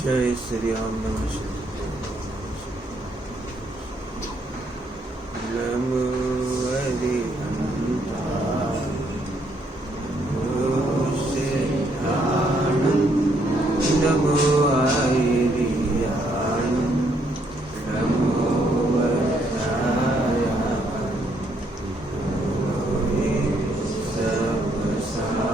जय श्री राम। नमः नमो हरिहंताय, नमो सिद्धानंद, नमो आयरियाण, नमो वराय, नमो सर्वसाधु।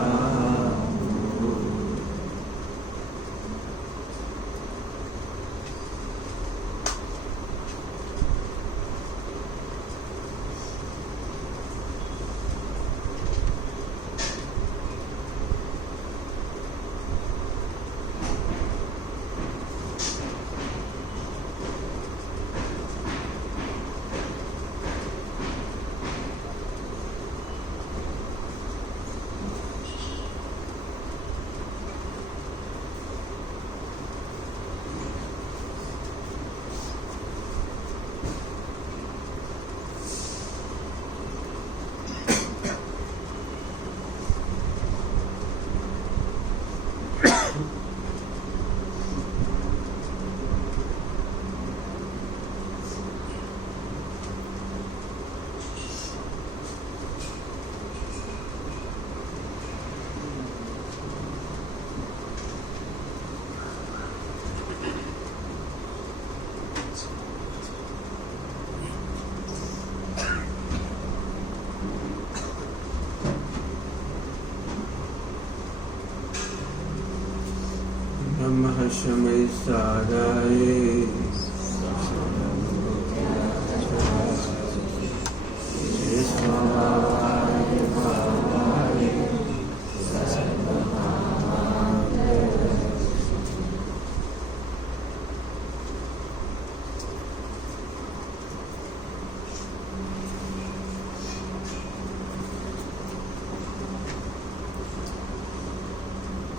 नमः शमय साराय,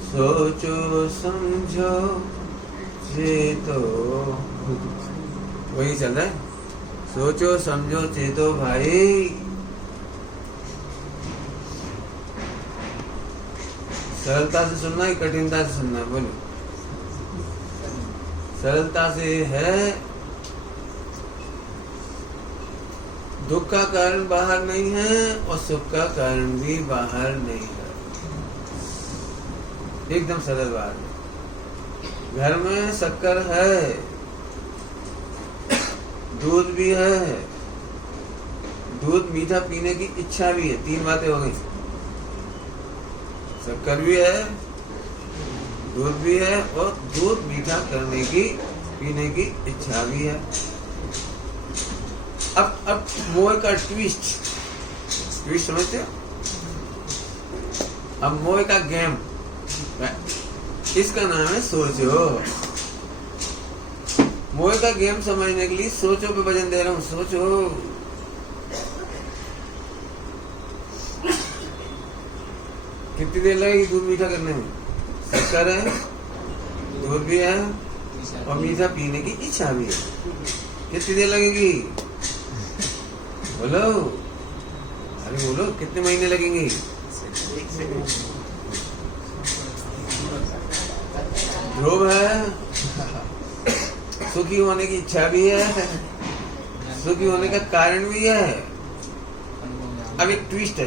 सोचो समझो चेतो, वही चल रहा है। सोचो समझो चेतो भाई। सरलता से सुनना है, कठिनता से सुनना है? बोलो। सरलता से है, दुख का कारण बाहर नहीं है और सुख का कारण भी बाहर नहीं है। एकदम सरल बात है। घर में शक्कर है, दूध भी है, दूध मीठा पीने की इच्छा भी है। तीन बातें हो गई। शक्कर भी है, दूध भी है और दूध मीठा करने की, पीने की इच्छा भी है। अब मोह का ट्विस्ट समझते हो? अब मोह का गेम, इसका नाम है सोचो। मोह का गेम समझने के लिए सोचो पे वजन दे रहा हूं। सोचो। कितनी देर लगेगी दूध मीठा करने में? शक्कर है, दूध भी है और मीठा पीने की इच्छा भी है। कितनी देर लगेगी? बोलो, अरे बोलो, कितने महीने लगेंगे? ध्रुव है, सुखी होने की इच्छा भी है, सुखी होने का कारण भी है। अब एक ट्विस्ट है,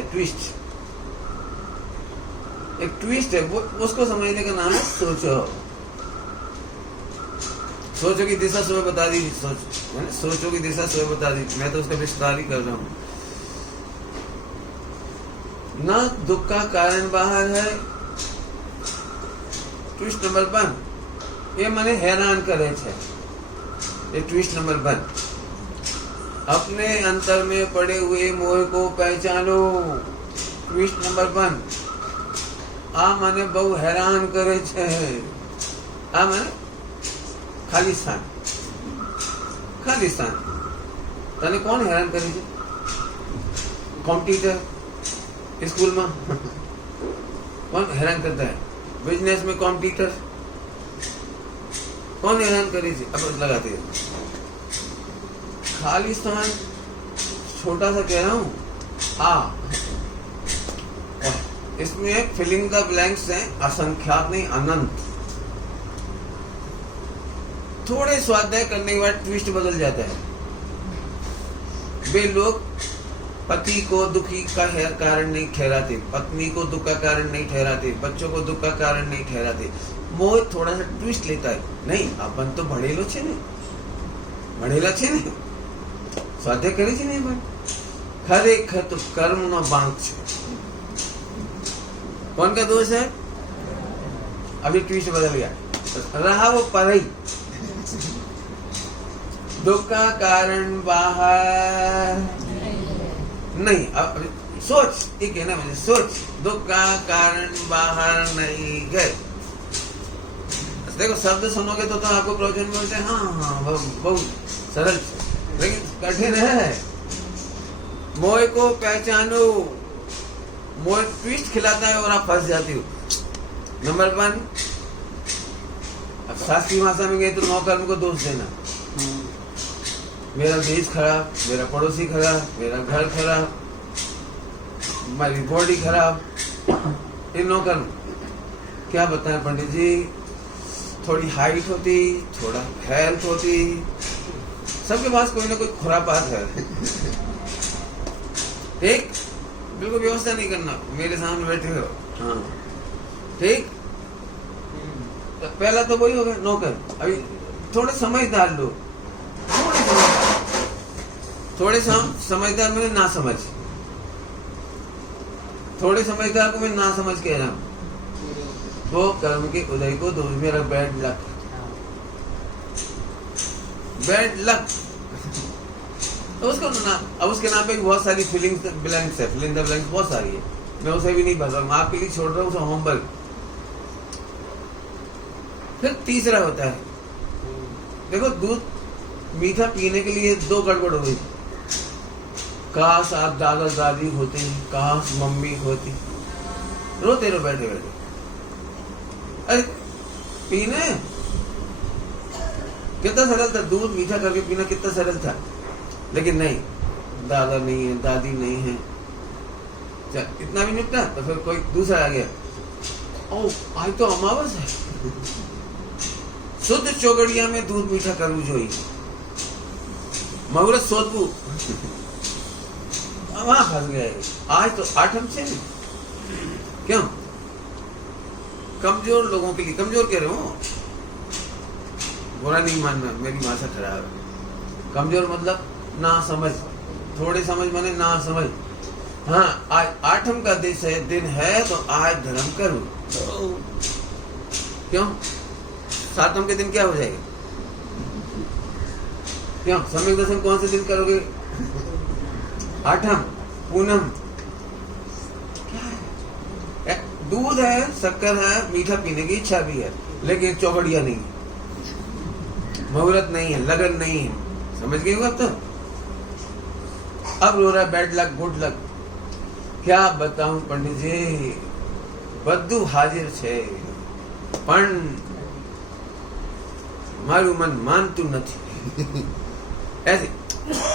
एक ट्विस्ट है, वो उसको समझने का नाम है सोचो। सोचो की दिशा सुबह बता दी। सोचो की दिशा सुबह बता दी। मैं तो उसका विस्तार ही कर रहा हूं। ना दुख का कारण बाहर है। ट्विस्ट नंबर 1, ये मने हैरान करे छे। ये ट्विस्ट नंबर 1, अपने अंतर में पड़े हुए मोह को पहचानो। ट्विस्ट नंबर 1, आ मने बहु हैरान करे छे। आ मने खालिस्तान। तने कौन हैरान करे छे? कॉम्पिटिटर स्कूल में कौन हैरान करता है? बिजनेस में कॉम्पिटिटर कौन हैरान करे छे? अब लगाते हैं। खालिस्तान छोटा सा कह रहा हूं। इसमें फिलिंग द ब्लैंक्स है असंख्यात नहीं, अनंत। थोड़े स्वाध्याय करने के बाद ट्विस्ट बदल जाता है। वे लोग पति को दुखी का कारण नहीं ठहराते, पत्नी को दुख का कारण नहीं ठहराते, बच्चों को दुख का कारण नहीं ठहराते। मोह थोड़ा सा ट्विस्ट लेता है, नहीं अपन तो भड़ेलो छे ने, भड़ेला छे ने, स्वाध्याय करे छे ने, पण खरेखर तो कर्म नो बांक छे। कौन का दोष है? अभी ट्विस्ट बदल गया, रहा वो पर ही। दुख का कारण बाहर नहीं, अब सोच, एक है ना, मुझे सोच, दुख का कारण बाहर नहीं गए। देखो शब्द सुनोगे तो आपको प्रवचन में बोलते हैं हाँ बहुत सरल, लेकिन कठिन है। मोह को पहचानो, मोह ट्विस्ट खिलाता है और आप फंस जाती हो। नंबर 1, अब शास्त्रीय भाषा में गए तो नौकर्म को दोष देना, मेरा देश खराब, मेरा पड़ोसी खराब, मेरा घर खराब, मेरी बॉडी खराब, ये नौकर्म। क्या बताएं पंडित जी, थोड़ी हाइट होती, थोड़ा हेल्थ होती, सबके पास कोई ना कोई खुरापात है। ठीक, बिल्कुल व्यवस्था नहीं करना, मेरे सामने बैठे हो, हाँ ठीक। तो पहला तो वही हो गया नौकर। अभी थोड़े समझदार लोग, थोड़े समझदार मैंने ना समझ, थोड़े समझदार को मैं ना समझ कह रहा हूं, वो कर्म के उदय को दोष, मेरा बैड लक, बैड लक। तो उसको ना, अब उसके नाम पे बहुत सारी फीलिंग्स ब्लैंक्स है, फिलिंग द ब्लैंक्स बहुत सारी है, मैं उसे भी नहीं भर रहा हूँ, आपके लिए छोड़ रहा हूँ उसे होमवर्क। फिर तीसरा होता है, देखो दूध मीठा पीने के लिए 2 गड़बड़ हो गई। काश आप दादा दादी होते, काश मम्मी होती, रोते रहो बैठे बैठे। अरे पीने कितना सरल था, दूध मीठा करके पीना कितना सरल था, लेकिन नहीं, दादा नहीं है, दादी नहीं है, चल इतना भी निपटा। तो फिर कोई दूसरा आ गया, ओ आज तो अमावस है, शुद्ध चौगड़िया में दूध मीठा करूँ जो ही मुहूर्त सोचू, वहां फंस गए। आज तो 8 से क्यों? कमजोर लोगों के लिए, कमजोर कह रहे हो, बुरा नहीं मानना, मेरी भाषा खराब है। कमजोर मतलब ना समझ, थोड़े समझ माने ना समझ। हाँ आज 8 का दिन है तो आज धर्म करूं, क्यों? 7 के दिन क्या हो जाएगा? क्यों? सम्यक दर्शन कौन से दिन करोगे? 8 पूनम क्या है? दूध है, शक्कर है, मीठा पीने की इच्छा भी है, लेकिन चौगड़िया नहीं है, मुहूर्त नहीं है, लगन नहीं है। समझ गए हो? अब रो रहा है बैड लक गुड लक। क्या बताऊं पंडित जी, बद्दू हाजिर छे, पण मारू मन मानतू नहीं। ऐसे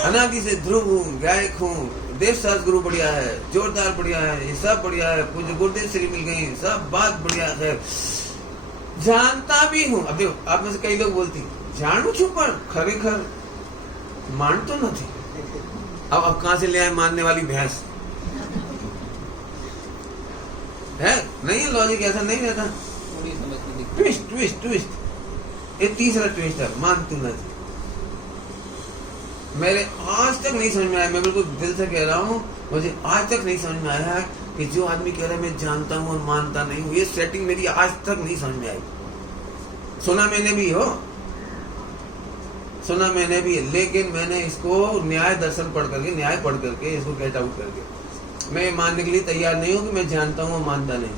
अनादि से ध्रुव हूँ, गायक हूँ, देवशास्त्र गुरु बढ़िया है, जोरदार बढ़िया है, ये सब बढ़िया है, पूज्य गुरुदेव श्री मिल गई, सब बात बढ़िया है, जानता भी हूँ। अब देखो आप में से कई लोग बोलती जानू छू पर खरेखर मान तो नहीं। अब कहां से ले आए मानने वाली भैंस? है नहीं है, लॉजिक ऐसा नहीं रहता। ट्विस्ट ट्विस्ट ट्विस्ट, ये तीसरा ट्विस्ट है, मान तू नहीं। मेरे आज तक नहीं समझ में आया, मैं बिल्कुल दिल से कह रहा हूँ, मुझे आज तक नहीं समझ में आया कि जो आदमी कह रहा है मैं जानता हूँ और मानता नहीं हूँ, ये सेटिंग मेरी आज तक नहीं समझ में आई। सुना मैंने भी हो, सुना मैंने भी, लेकिन मैंने इसको न्याय दर्शन पढ़ करके इसको गेट आउट करके मैं मानने के लिए तैयार नहीं हूँ कि मैं जानता हूँ और मानता नहीं।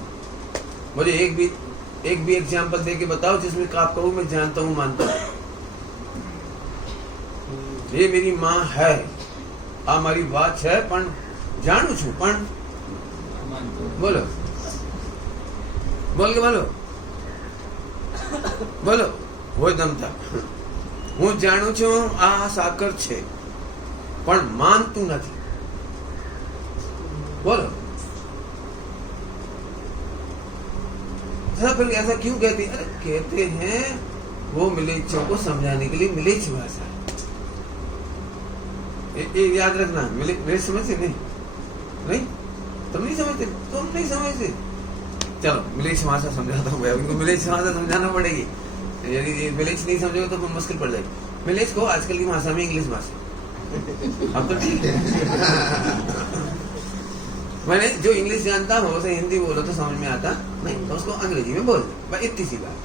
मुझे एक भी एग्जाम्पल दे के बताओ जिसमें आप कहो मैं जानता हूँ मानता हूँ। ये मेरी माँ है, हमारी बात है, पण जानू छू, पण बोलो बोल के बोलो वो दम था। હું જાણું છું આ સાકર છે પણ માનતું નથી। बोलो फिर ऐसा क्यों कहती? अरे कहते हैं वो मिलेच्छों को समझाने के लिए मिलेच्छ भाषा है। ये याद रखना। मेरे समझते नहीं तुम नहीं समझते। चलो मिलेच्छ भाषा समझाता हूँ, उनको मिलेच्छ भाषा समझाना पड़ेगी। यदि मिलेच्छ नहीं समझोगे तो मुश्किल पड़ जाएगी। मिलेच्छ को आजकल की भाषा में इंग्लिश भाषा, अब तो ठीक है। मैंने जो इंग्लिश जानता हूँ उसे हिंदी बोलो तो समझ में आता नहीं, तो उसको अंग्रेजी में बोल दो, इतनी सी बात।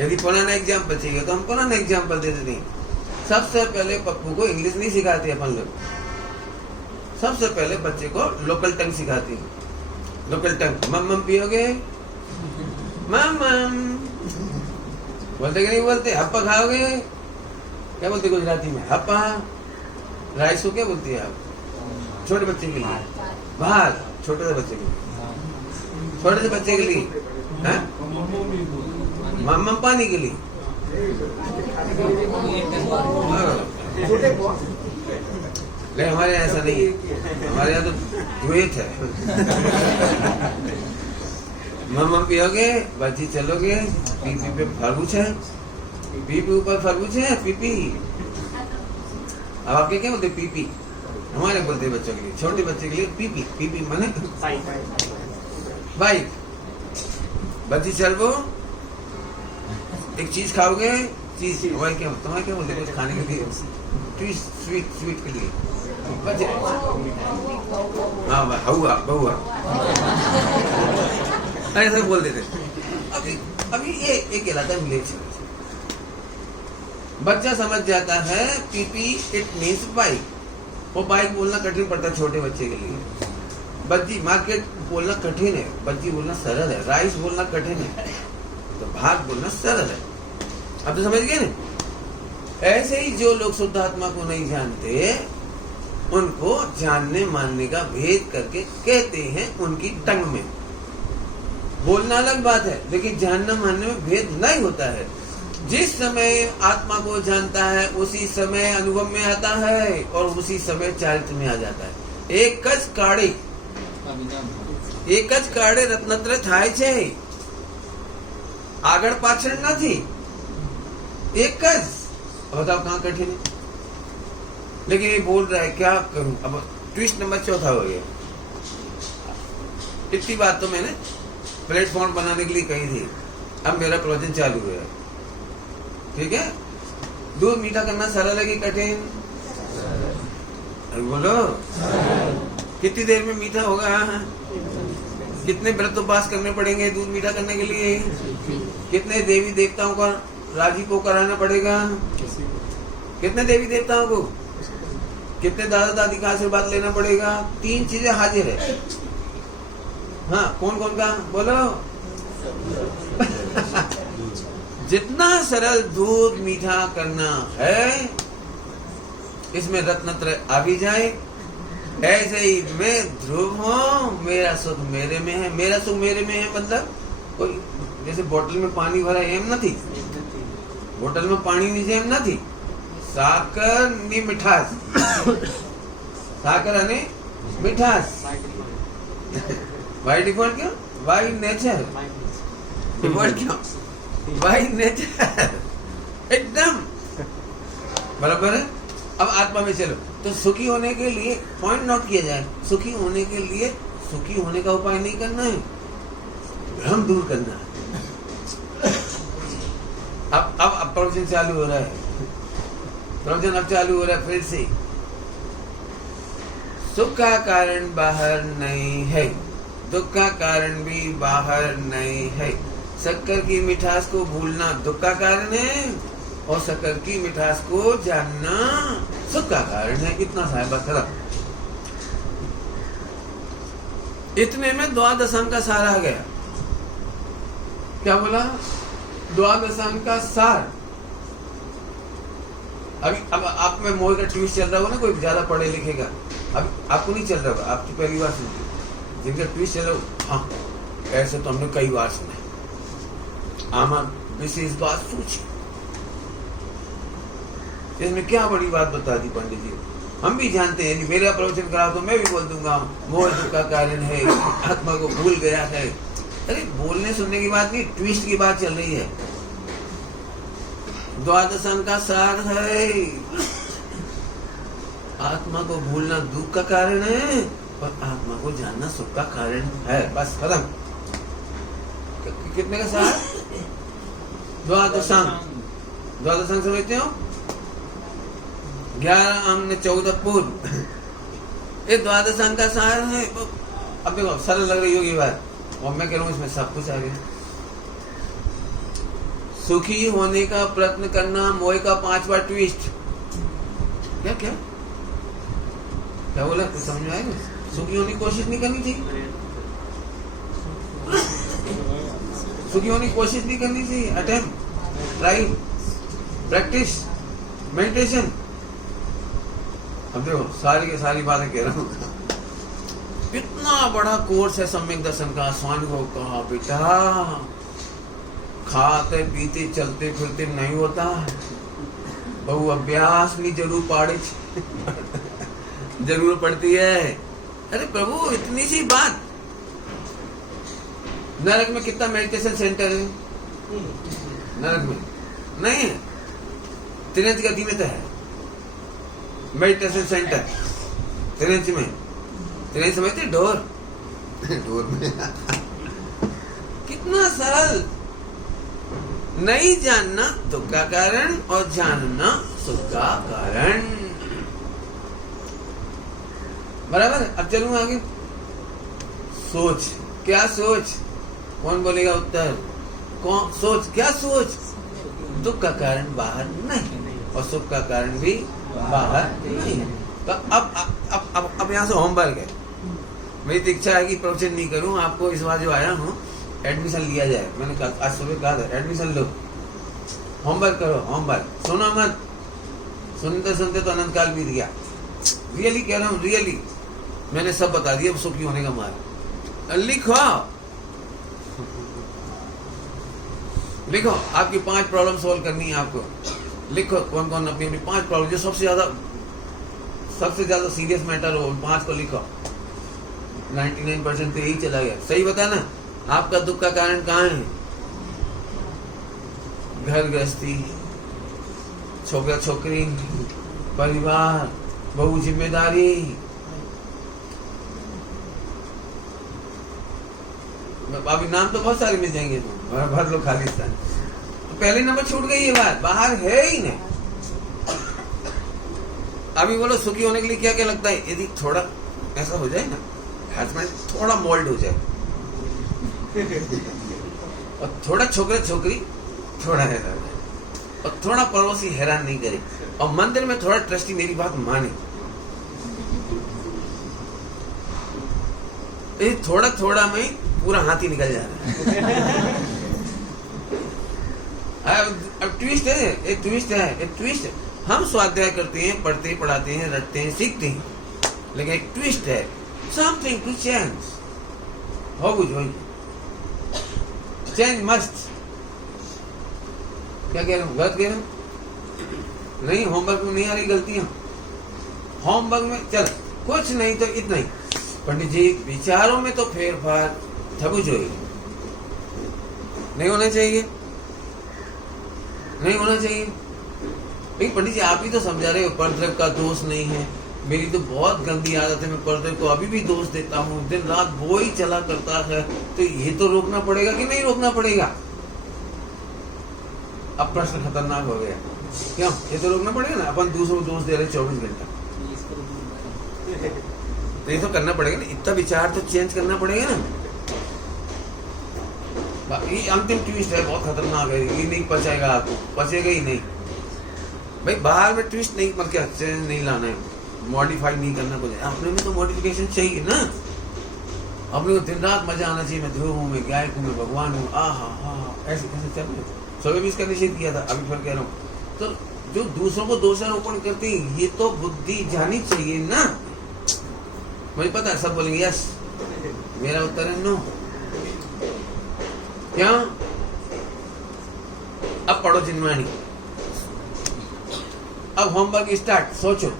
यदि पुराना एग्जाम्पल चाहिए तो हम पुराना एग्जाम्पल दे देते हैं। सबसे पहले पप्पू को इंग्लिश नहीं सिखाते अपन लोग, सबसे पहले बच्चे को लोकल टंग सिखाते हैं। लोकल टंग, मम पियोगे, मम बोलते कि नहीं बोलते? हप्पा खाओगे, क्या बोलते गुजराती में? हप्पा। राइस को क्या बोलती है आप छोटे बच्चे के लिए? भात। छोटे से बच्चे के लिए, छोटे से बच्चे के लिए मम पानी के लिए। नहीं, हमारे यहाँ ऐसा नहीं है, हमारे यहाँ तो द्वैत है। मम पियोगे, बच्ची चलोगे, पीपी पे खरबूज है, पीपी ऊपर खरबूज है, पीपी। अब आपके क्या बोलते? पीपी। हमारे बोलते बच्चों के लिए, छोटे बच्चे के लिए पीपी। पीपी माने बाइक। बच्ची चलो, एक चीज खाओगे, चीज तुम्हारे क्या बोलते? कुछ खाने के लिए, स्वीट के लिए बच्चे। हाँ बहुआ बहुआ ऐसे बोल देते। अभी ये कहलाता है मिलेच्छ। बच्चा समझ जाता है पीपी इट मीन्स बाइक। वो बाइक बोलना कठिन पड़ता है छोटे बच्चे के लिए। बच्ची मार्केट बोलना कठिन है, बच्ची बोलना सरल है। राइस बोलना कठिन है तो भात बोलना सरल है। अब तो समझ गए ना? ऐसे ही जो लोग शुद्ध आत्मा को नहीं जानते उनको जानने मानने का भेद करके कहते हैं उनकी टंग में। बोलना अलग बात है, लेकिन जानना मानने में भेद नहीं होता है। जिस समय आत्मा को जानता है उसी समय अनुभव में आता है और उसी समय चारित्र में आ जाता है। एक જ કાળે રત્નત્ર થાય છે, આગળ પાછળ નથી, एक જ। बताओ कहाँ कठिन है? लेकिन ये बोल रहा है क्या करूं? अब ट्विस्ट नंबर 4 हो गया। इतनी बात तो मैंने प्लेटफॉर्म बनाने के लिए कही थी। अब मेरा प्रोजेक्ट चालू है, ठीक है? दूध मीठा करना सरल है कि कठिन? बोलो, कितनी देर में मीठा होगा? कितने व्रत उपवास करने पड़ेंगे दूध मीठा करने के लिए? कितने देवी देवताओं का राजी को कराना पड़ेगा? कितने देवी देवताओं को? कितने दादा दादी का आशीर्वाद लेना पड़ेगा? 3 चीजें हाजिर है। हाँ, कौन कौन का बोलो? जितना सरल दूध मीठा करना है इसमें रत्नत्रय आ भी जाए। ऐसे ही मैं ध्रुव हूँ, मेरा सुख मेरे में है। मेरा सुख मेरे में है मतलब कोई जैसे बोतल में पानी भरा एम नहीं, बोतल में पानी नीचे एम नहीं। साकर नी मिठास, साकर अने मिठास। बाय डिफॉल्ट क्यों? By nature. डिफॉल्ट क्यों? By nature. एकदम बराबर है। अब आत्मा में चलो तो सुखी होने के लिए पॉइंट नोट किया जाए। सुखी होने के लिए सुखी होने का उपाय नहीं करना है, भ्रम दूर करना है। अब प्रवचन चालू हो रहा है, प्रवचन अब चालू हो रहा है फिर से। सुख का कारण बाहर नहीं है, दुख का कारण भी बाहर नहीं है। शक्कर की मिठास को भूलना दुख का कारण है और शक्कर की मिठास को जानना सुख का कारण है। इतना सा है बस। इतने में द्वादशांग का सार आ गया। क्या बोला? द्वादशांग का सार। अभी अब आप में मोह का ट्विस्ट चल रहा होगा ना, कोई ज्यादा पढ़े लिखेगा। अब आपको नहीं चल रहा होगा, आप तो पहली बार सुन। जिनका ट्विस्ट चल रहा, हाँ ऐसे तो हमने कई बार सुने। आमा विशेष बात पूछी, इसमें क्या बड़ी बात बता दी पंडित जी। हम भी जानते हैं, मेरा प्रवचन करा तो मैं भी बोल दूंगा मोह दुख का कारण है, आत्मा को भूल गया है। अरे बोलने सुनने की बात नहीं, ट्विस्ट की बात चल रही है। द्वादश अंक का सार है। आत्मा को भूलना दुख का कारण है और आत्मा को जानना सुख का कारण है। बस खत्म। कितने का सार? द्वादश अंक। द्वादश अंक समझते हो? 11 अंक 14 पूर्व। ये द्वादश अंक का सार है। अब देखो सरल लग रही होगी बात, और मैं कह रहा हूँ इसमें सब कुछ आ गया। सुखी होने का प्रयत्न करना, मोह का 5वां ट्विस्ट। क्या क्या क्या बोला? कुछ समझ में आएगा? सुखी होने की कोशिश नहीं करनी चाहिए। सुखी होने की कोशिश नहीं करनी चाहिए। Attempt, try, practice, meditation. अब देखो सारी की सारी बातें कह रहा हूँ। कितना बड़ा कोर्स है सम्यक दर्शन का। स्वामी को कहा बेटा खाते पीते चलते फिरते नहीं होता, बहु अभ्यास भी जरूर पड़े जरूर पड़ती है। अरे प्रभु इतनी सी बात। नरक में कितना मेडिटेशन सेंटर है? नरक में नहीं है। त्रिनेत्र गति में तो है मेडिटेशन सेंटर। त्रिनेत्र में, त्रिनेत्र समझते डोर डोर में कितना सरल। नहीं जानना दुख का कारण और जानना सुख का कारण। बराबर। अब चलूं आगे। सोच, क्या सोच? कौन बोलेगा उत्तर? कौन सोच? क्या सोच? दुख का कारण बाहर नहीं और सुख का कारण भी बाहर नहीं। तो अब यहाँ से होमवर्क है। मेरी तो इच्छा है कि प्रवचन नहीं करूं, आपको इस बार जो आया हूँ एडमिशन लिया जाए। मैंने आज सुबह कहा था एडमिशन लो, होमवर्क करो। होमवर्क सुनो मत, सुनते सुनते तो अनंत काल बीत गया। रियली कह रहा हूँ, रियली मैंने सब बता दिया सुखी होने का मार्ग। लिखो लिखो, आपकी 5 प्रॉब्लम सोल्व करनी है आपको। लिखो कौन कौन अपनी अपनी 5 प्रॉब्लम जो सबसे ज्यादा सीरियस मैटर हो, 5 को लिखो। 99% तो यही चला गया। सही बता ना? आपका दुख का कारण कहाँ है? घर गृहस्थी, छोकरा छोकरी, परिवार, बहु जिम्मेदारी। अभी नाम तो बहुत सारे मिल जाएंगे, भर लो खालिस्तान। तो पहले नंबर छूट गई ये बात, बाहर है ही नहीं। अभी बोलो सुखी होने के लिए क्या क्या लगता है? यदि थोड़ा ऐसा हो जाए ना, हस्बैंड थोड़ा मोल्ड हो जाए और थोड़ा छोकरा छोकरी थोड़ा ऐसा हो जाए और थोड़ा पड़ोसी हैरान नहीं करे और मंदिर में थोड़ा ट्रस्टी मेरी बात माने। ये थोड़ा थोड़ा में पूरा हाथी निकल जा रहा है। अब ट्विस्ट है, एक ट्विस्ट है, एक ट्विस्ट है। हम स्वाध्याय करते हैं, पढ़ते पढ़ाते हैं, रटते हैं, सीखते हैं, लेकिन एक ट्विस्ट है। Something to change. हो कुछ हो, चेंज मस्ट। क्या कह रहा हूँ? गलत कह रहा हूँ? नहीं, होमवर्क में नहीं आ रही गलतियां। होमवर्क में चल कुछ नहीं तो इतना ही। पंडित जी विचारों में तो फेरफार थकुच होगी, नहीं होना चाहिए, नहीं होना चाहिए। लेकिन पंडित जी आप ही तो समझा रहे हो परद्रव्य का दोष नहीं है। मेरी तो बहुत गंदी आदत है, मैं परद्रव्य को अभी भी दोष देता हूँ, दिन रात वो ही चला करता है। तो ये तो रोकना पड़ेगा कि नहीं रोकना पड़ेगा? अब प्रश्न खतरनाक हो गया। क्यों? ये तो रोकना पड़ेगा ना। अपन दूसरों को दोष दे रहे 24 घंटा, तो ये तो करना पड़ेगा ना। इतना विचार तो चेंज करना पड़ेगा ना। ये अंतिम ट्विस्ट है, बहुत खतरनाक है। ये नहीं पचेगा आपको, पचेगा ही नहीं भाई। बाहर में ट्विस्ट नहीं, मतलब क्या चेंज नहीं लाना है, मॉडिफाई नहीं करना कुछ। अपने में तो मॉडिफिकेशन चाहिए ना। अपने को दिन रात मजा आना चाहिए। मैं ध्रुव हूँ, मैं गायक हूँ, मैं भगवान हूँ। ऐसे कैसे चल रहे? सुबह भी इसका निषेध किया था, अभी फिर कह रहा हूँ। तो जो दूसरों को दोषारोपण करते हैं, ये तो बुद्धि जानी चाहिए ना। मुझे पता है सब बोलेंगे यस, मेरा उत्तर है नो। क्या? अब पढ़ो जिनवाणी। अब होमवर्क स्टार्ट। सोचो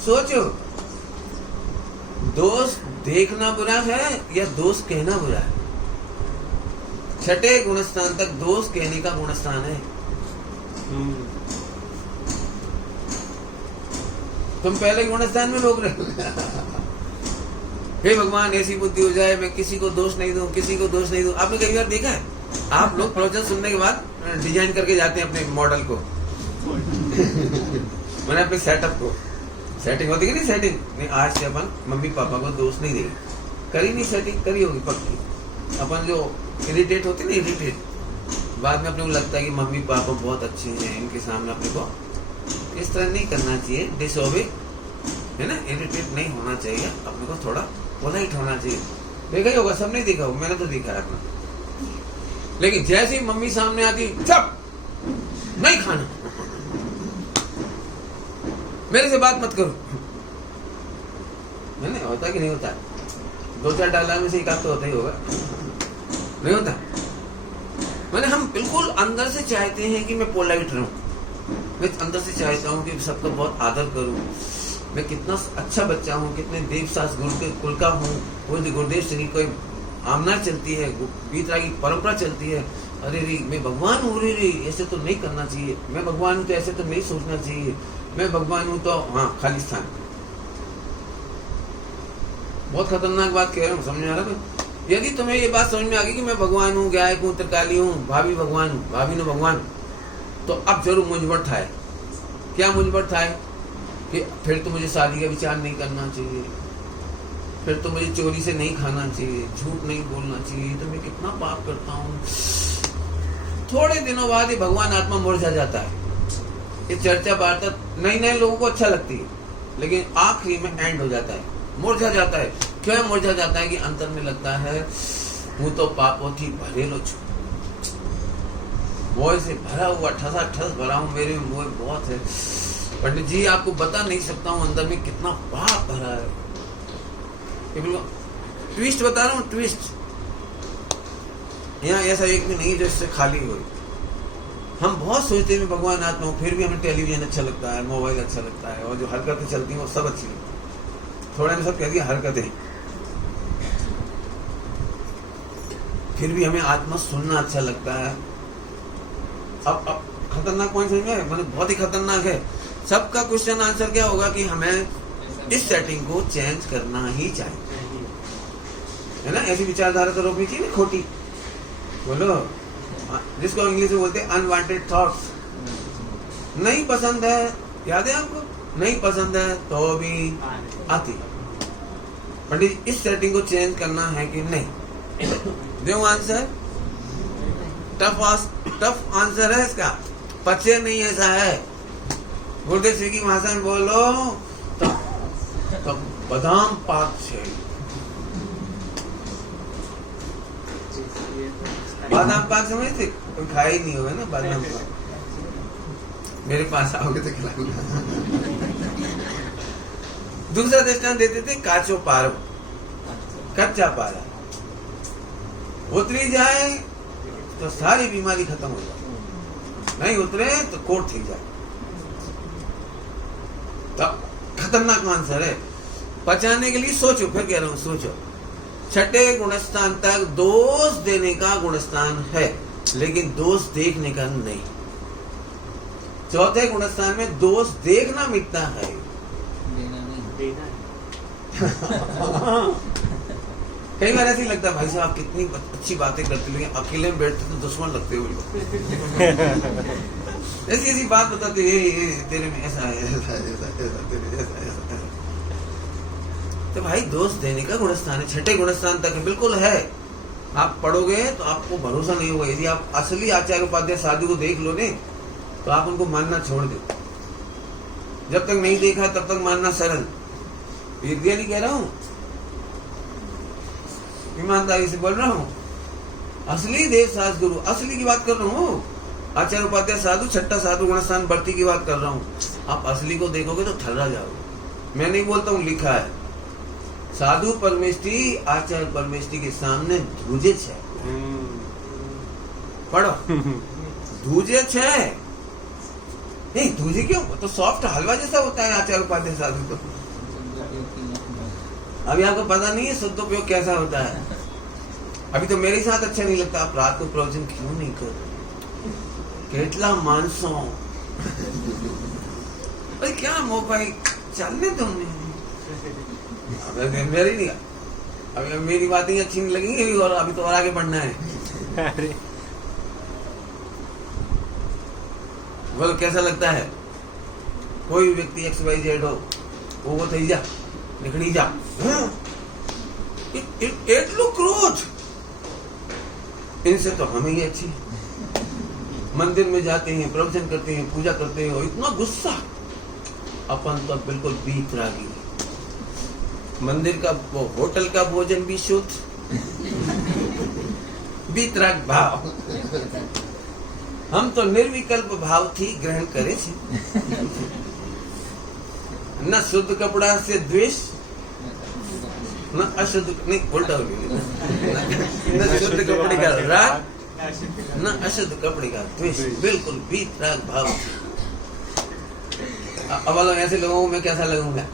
सोचो, दोष देखना बुरा है या दोष कहना बुरा है? 6ठे गुणस्थान तक दोष कहने का गुणस्थान है। तुम पहले गुणस्थान में रोक रहे हो। हे भगवान ऐसी बुद्धि हो जाए, मैं किसी को दोष नहीं दूं, किसी को दोष नहीं दूं। आपने कई बार देखा है, आप लोग प्रवचन सुनने के बाद डिजाइन करके जाते हैं अपने मॉडल को मैंने अपने सेटअप को, सेटिंग होती है नहीं, सेटिंग नहीं, आज से अपन मम्मी पापा को दोष नहीं देंगे, करी नहीं सेटिंग, करी होगी पक्की। अपन जो इरिटेट होते ना, इरिटेट, बाद में अपने को लगता है कि मम्मी पापा बहुत अच्छे हैं, इनके सामने अपने को इस तरह नहीं करना चाहिए, डिसओबे है ना, इरिटेट नहीं होना चाहिए, अपने को थोड़ा पोलाइट होना चाहिए। देखा ही होगा, सब नहीं देखा होगा, मैंने तो देखा है अपना। लेकिन जैसे ही मम्मी सामने आती, चुप, नहीं खाना, मेरे से बात मत करो, है ना, होता कि नहीं होता? 2-4 डायलॉग में से एक आध तो होता ही होगा, नहीं होता? मैंने हम बिल्कुल अंदर से चाहते हैं कि मैं पोलाइट रहूं, मैं अंदर से चाहता हूं कि सबका बहुत आदर करूं, मैं कितना अच्छा बच्चा हूं, कितने देव सास गुरु के कुल का हूं, वो गुरुदेव श्री कोई आमना चलती है, बीतरा की परंपरा चलती है। अरे रे मैं भगवान हूँ, रे ऐसे तो नहीं करना चाहिए, मैं भगवान हूँ तो ऐसे तो नहीं सोचना चाहिए, मैं भगवान हूँ तो हाँ खाली स्थान। बहुत खतरनाक बात कह रहा हूँ, समझ में आ रहा है? यदि तुम्हें ये बात समझ में आ गई कि मैं भगवान हूँ, गायक हूँ, त्रिकाली हूँ, भाभी भगवान हूँ, भाभी ने भगवान, तो अब जरूर मुझबड़ था। क्या मुझबड़ था? कि फिर तो मुझे शादी का विचार नहीं करना चाहिए, फिर तो मुझे चोरी से नहीं खाना चाहिए, झूठ नहीं बोलना चाहिए, तो मैं कितना पाप करता हूँ। थोड़े दिनों बाद ये भगवान आत्मा मुरझा जाता है। ये चर्चा वार्ता नए नए लोगों को अच्छा लगती है, लेकिन आखिरी में एंड हो जाता है, मुरझा जाता है। क्यों मुरझा जाता है? कि अंतर में लगता है हूँ तो पापों की भरेलो छु, मोह से भरा हुआ, ठसाठस भरा हूँ, मेरे में मोह बहुत है। पंडित जी आपको बता नहीं सकता हूँ अंदर में कितना पाप भरा है। ट्विस्ट बता रहा हूँ, ट्विस्ट। यहाँ ऐसा एक भी नहीं जो इससे खाली हो। हम बहुत सोचते हैं भगवान आत्मा हूँ, फिर भी हमें टेलीविजन अच्छा लगता है, मोबाइल अच्छा लगता है, और जो हरकतें चलती हैं वो सब अच्छी है। थोड़ा ने सब कह दिया हरकतें, फिर भी हमें आत्मा सुनना अच्छा लगता है। अब खतरनाक पॉइंट समझ में, मतलब बहुत ही खतरनाक है। सबका क्वेश्चन आंसर क्या होगा कि हमें इस सेटिंग को चेंज करना ही चाहिए, है ना? ऐसी विचारधारा तो रोकनी चाहिए ना, खोटी। बोलो, जिसको इंग्लिश में बोलते हैं अनवांटेड थॉट्स। नहीं पसंद है, याद है आपको? नहीं पसंद है तो भी आती। पंडित इस सेटिंग को चेंज करना है कि नहीं? दो आंसर, टफ आंसर है इसका, पचे नहीं ऐसा है। गुरुदेव श्री की महासन बोलो तो बादाम पाक छे, बादाम पाक समझते? कोई खाया ही नहीं होगा ना बादाम पाक। मेरे पास आओगे तो खिलाऊंगा। दूसरा दृष्टांत देते थे, काचो पारो, कच्चा पारा उतरी जाए तो सारी बीमारी खत्म हो जाए, नहीं उतरे तो कोट थी जाए। तो खतरनाक आंसर है। पचाने के लिए सोचो, फिर कह रहा हूं सोचो। छठे गुणस्थान तक दोष देने का गुणस्थान है, लेकिन दोष देखने का नहीं। चौथे गुणस्थान में दोष देखना मिटता है, देना नहीं। कई बार ऐसे ही लगता है, भाई साहब कितनी अच्छी बातें करते, लेकिन अकेले में बैठते तो दुश्मन लगते हो। ऐसी ऐसी बात बताते, तेरे में ऐसा है, ऐसा तेरे ऐसा। तो भाई दोष देने का गुणस्थान है, छठे गुणस्थान तक बिल्कुल है। आप पढ़ोगे तो आपको भरोसा नहीं होगा। यदि आप असली आचार्य उपाध्याय साधु को देख लो ने, तो आप उनको मानना छोड़ दो। जब तक नहीं देखा तब तक मानना सरल। रियली कह रहा हूँ, ईमानदारी से बोल रहा हूँ। असली देव सास गुरु, असली की बात कर रहा हूँ। आचार्य उपाध्याय साधु, छठा साधु गुणस्थान भर्ती की बात कर रहा हूँ। आप असली को देखोगे तो ठर्रा जाओगे। मैं नहीं बोलता हूँ, लिखा है। साधु परमेष्टि आचार्य परमेष्टि के सामने धूजे छे। पढ़ो, धूजे छे। नहीं धूजे क्यों? तो सॉफ्ट हलवा जैसा होता है आचार्य उपाध्याय साधु तो। अभी आपको पता नहीं है सदुपयोग कैसा होता है। अभी तो मेरे साथ अच्छा नहीं लगता। आप रात को प्रवचन क्यों नहीं कर रहे? કેટલા માણસો भाई क्या मोबाइल चलने दो मेरी नहीं, अभी मेरी बातें अच्छी नहीं लगेंगी और अभी तो और आगे बढ़ना है। बोलो कैसा लगता है? कोई व्यक्ति XYZ हो वो થઈ જા નીકળી જા એટલો क्रोध, इनसे तो हमें ही अच्छी। मंदिर में जाते हैं, प्रवचन करते हैं, पूजा करते हैं और इतना गुस्सा, अपन तो बिल्कुल बीतरागी। मंदिर का वो होटल का भोजन भी शुद्ध, बीतराग भाव। हम तो निर्विकल्प भाव थी ग्रहण करे छे। न शुद्ध कपड़ा से द्वेष, न अशुद्ध, नहीं उल्टा हो गया, न शुद्ध कपड़े का राग, न अशुद्ध कपड़े का द्वेष, बिल्कुल बीतराग भाव। अब वालों ऐसे लोगों को मैं कैसा लगूंगा?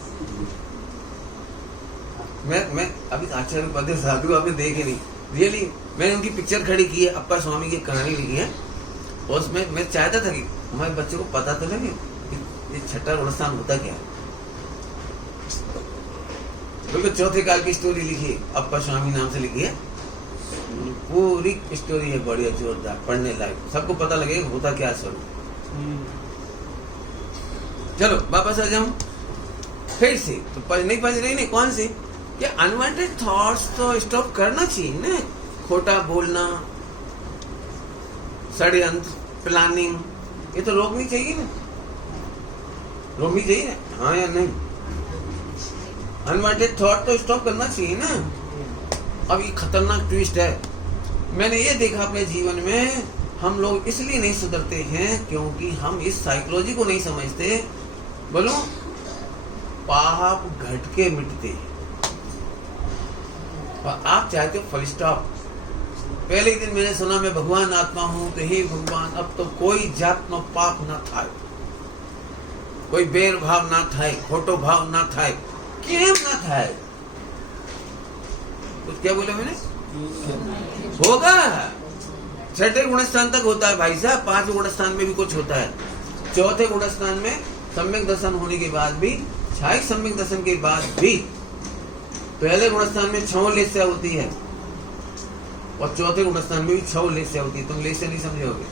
मैं अभी आचार्य पद साधु आपने देखे नहीं, रियली मैंने उनकी पिक्चर खड़ी की है, अप्पा स्वामी की कहानी लिखी है, और उसमें मैं चाहता था कि हमारे बच्चे को पता तो लगे ये छठा ऋणस्थान होता क्या है। बिल्कुल चौथे काल की स्टोरी लिखी है, अप्पा स्वामी नाम से लिखी है, पूरी स्टोरी है, बढ़िया जोरदार, पढ़ने लायक, सबको पता लगेगा होता क्या स्वरूप। चलो वापस आ जाऊं फिर से, तो नहीं कौन सी, क्या अनवांटेड थॉट्स तो स्टॉप करना चाहिए ना। खोटा बोलना, षड्यंत्र, प्लानिंग, ये तो रोकनी चाहिए ना, रोकनी चाहिए ना, हाँ या नहीं? अनवांटेड थॉट तो स्टॉप करना चाहिए ना। अब ये खतरनाक ट्विस्ट है, मैंने ये देखा अपने जीवन में, हम लोग इसलिए नहीं सुधरते हैं क्योंकि हम इस साइकोलॉजी को नहीं समझते। बोलो, पाप घट के मिटते हैं और आप चाहते हो फुल स्टॉप। पहले ही दिन मैंने सुना मैं भगवान आत्मा हूं, तो हे भगवान अब तो कोई जात नो पाप ना थाय, कोई बेर भाव ना थाय, खोटो भाव ना थाय, केम ना थाय। कुछ क्या बोले मैंने? होगा, छठे गुणस्थान तक होता है भाई साहब, 5 गुणस्थान में भी कुछ होता है। चौथे गुणस्थान में सम्यक दर्शन होने के बाद भी, छायक सम्यक दर्शन के बाद भी, पहले गुणस्थान में 6 लेस्या होती है और चौथे गुणस्थान में भी 6 लेस्या होती है। तुम लेस्या नहीं समझोगे,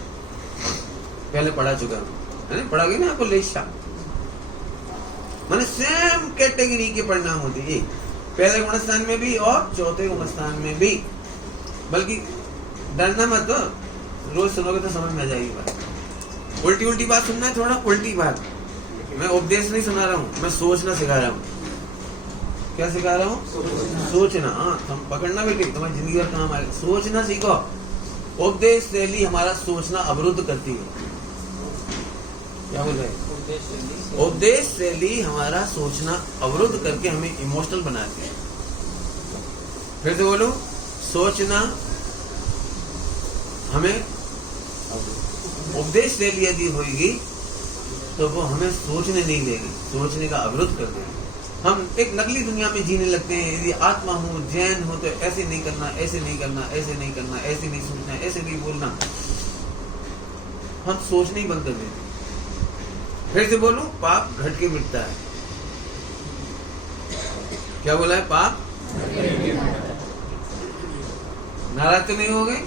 पहले पढ़ा चुका हूं, है ना, पढ़ागे ना आपको लेस्या, माने सेम कैटेगरी के परिणाम होते हैं, पहले गुणस्थान में भी और चौथे गुणस्थान में भी। बल्कि डरना मत, रोज सुनोगे तो समझ में आ जाएगी बात। उल्टी बात सुनना है, थोड़ा उल्टी बात। मैं उपदेश नहीं सुना रहा हूँ, मैं सोचना सिखा रहा हूँ। क्या सिखा रहा हूँ? सोचना। हाँ, तुम पकड़ना बेटे, तुम्हारी जिंदगी भर काम आएगा। सोचना सीखो। उपदेश शैली हमारा सोचना अवरुद्ध करती है। क्या बोल रहे हैं? उपदेश शैली हमारा सोचना अवरुद्ध करके हमें इमोशनल बनाती है। फिर से बोलो, सोचना हमें, उपदेश शैली यदि होगी तो वो हमें सोचने नहीं देगी, सोचने का अवरुद्ध कर देगी। हम एक नकली दुनिया में जीने लगते हैं। यदि आत्मा हो, जैन हो, तो ऐसे नहीं करना, ऐसे नहीं करना, ऐसे नहीं करना, ऐसे नहीं सोचना, ऐसे नहीं बोलना। हम सोचने ही बंद कर देते। फिर से बोलूं, पाप घट के मिटता है। क्या बोला है? पाप। नाराज तो नहीं हो गए?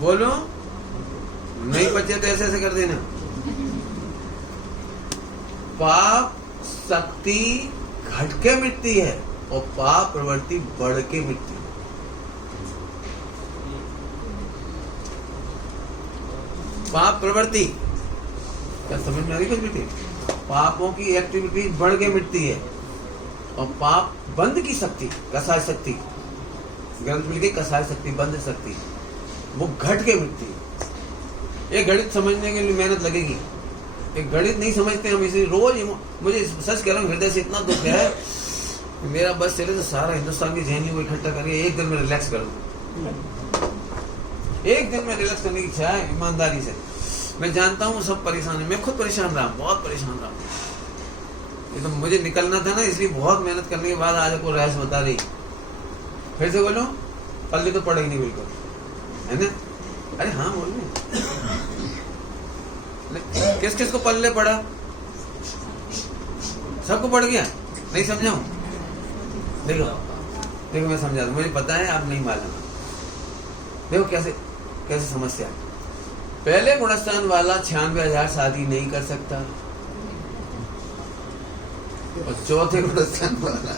बोलो, नहीं बचे तो ऐसे ऐसे कर देना। पाप शक्ति घट के मिटती है और पाप प्रवृत्ति बढ़ के मिटती है। पाप प्रवृत्ति क्या समझ में आ रही? कुछ बेटे, पापों की एक्टिविटी बढ़ के मिटती है और पाप बंद की शक्ति, कसाय शक्ति, ग्रंथ मिल गई, कसाय शक्ति, बंद शक्ति, वो घट के मिटती है। एक गणित समझने के लिए मेहनत लगेगी। एक गणित नहीं समझते हम, इसे रोज मुझे सच कह रहा हूँ, हृदय से इतना दुख है, मेरा बस चले तो सारा हिंदुस्तान की जहनी को इकट्ठा करके एक दिन में रिलैक्स कर दूं। एक दिन में रिलैक्स करने की इच्छा है, ईमानदारी से। मैं जानता हूँ सब परेशान है, मैं खुद परेशान रहा, बहुत परेशान रहा। ये तो मुझे निकलना था ना, इसलिए बहुत मेहनत करने के बाद आज आपको रहस्य बता रही। फिर से बोलो, पल्ले तो पड़ेगी नहीं बिल्कुल, है ना। अरे हाँ बोल, किस किस को पल्ले पड़ा? सबको पड़ गया? नहीं समझाऊं? देखो देखो मैं समझा दूं, मुझे पता है आप नहीं मालूम। देखो कैसे कैसे समस्या। पहले गुणस्थान वाला 96,000 शादी नहीं कर सकता, और चौथे गुणस्थान वाला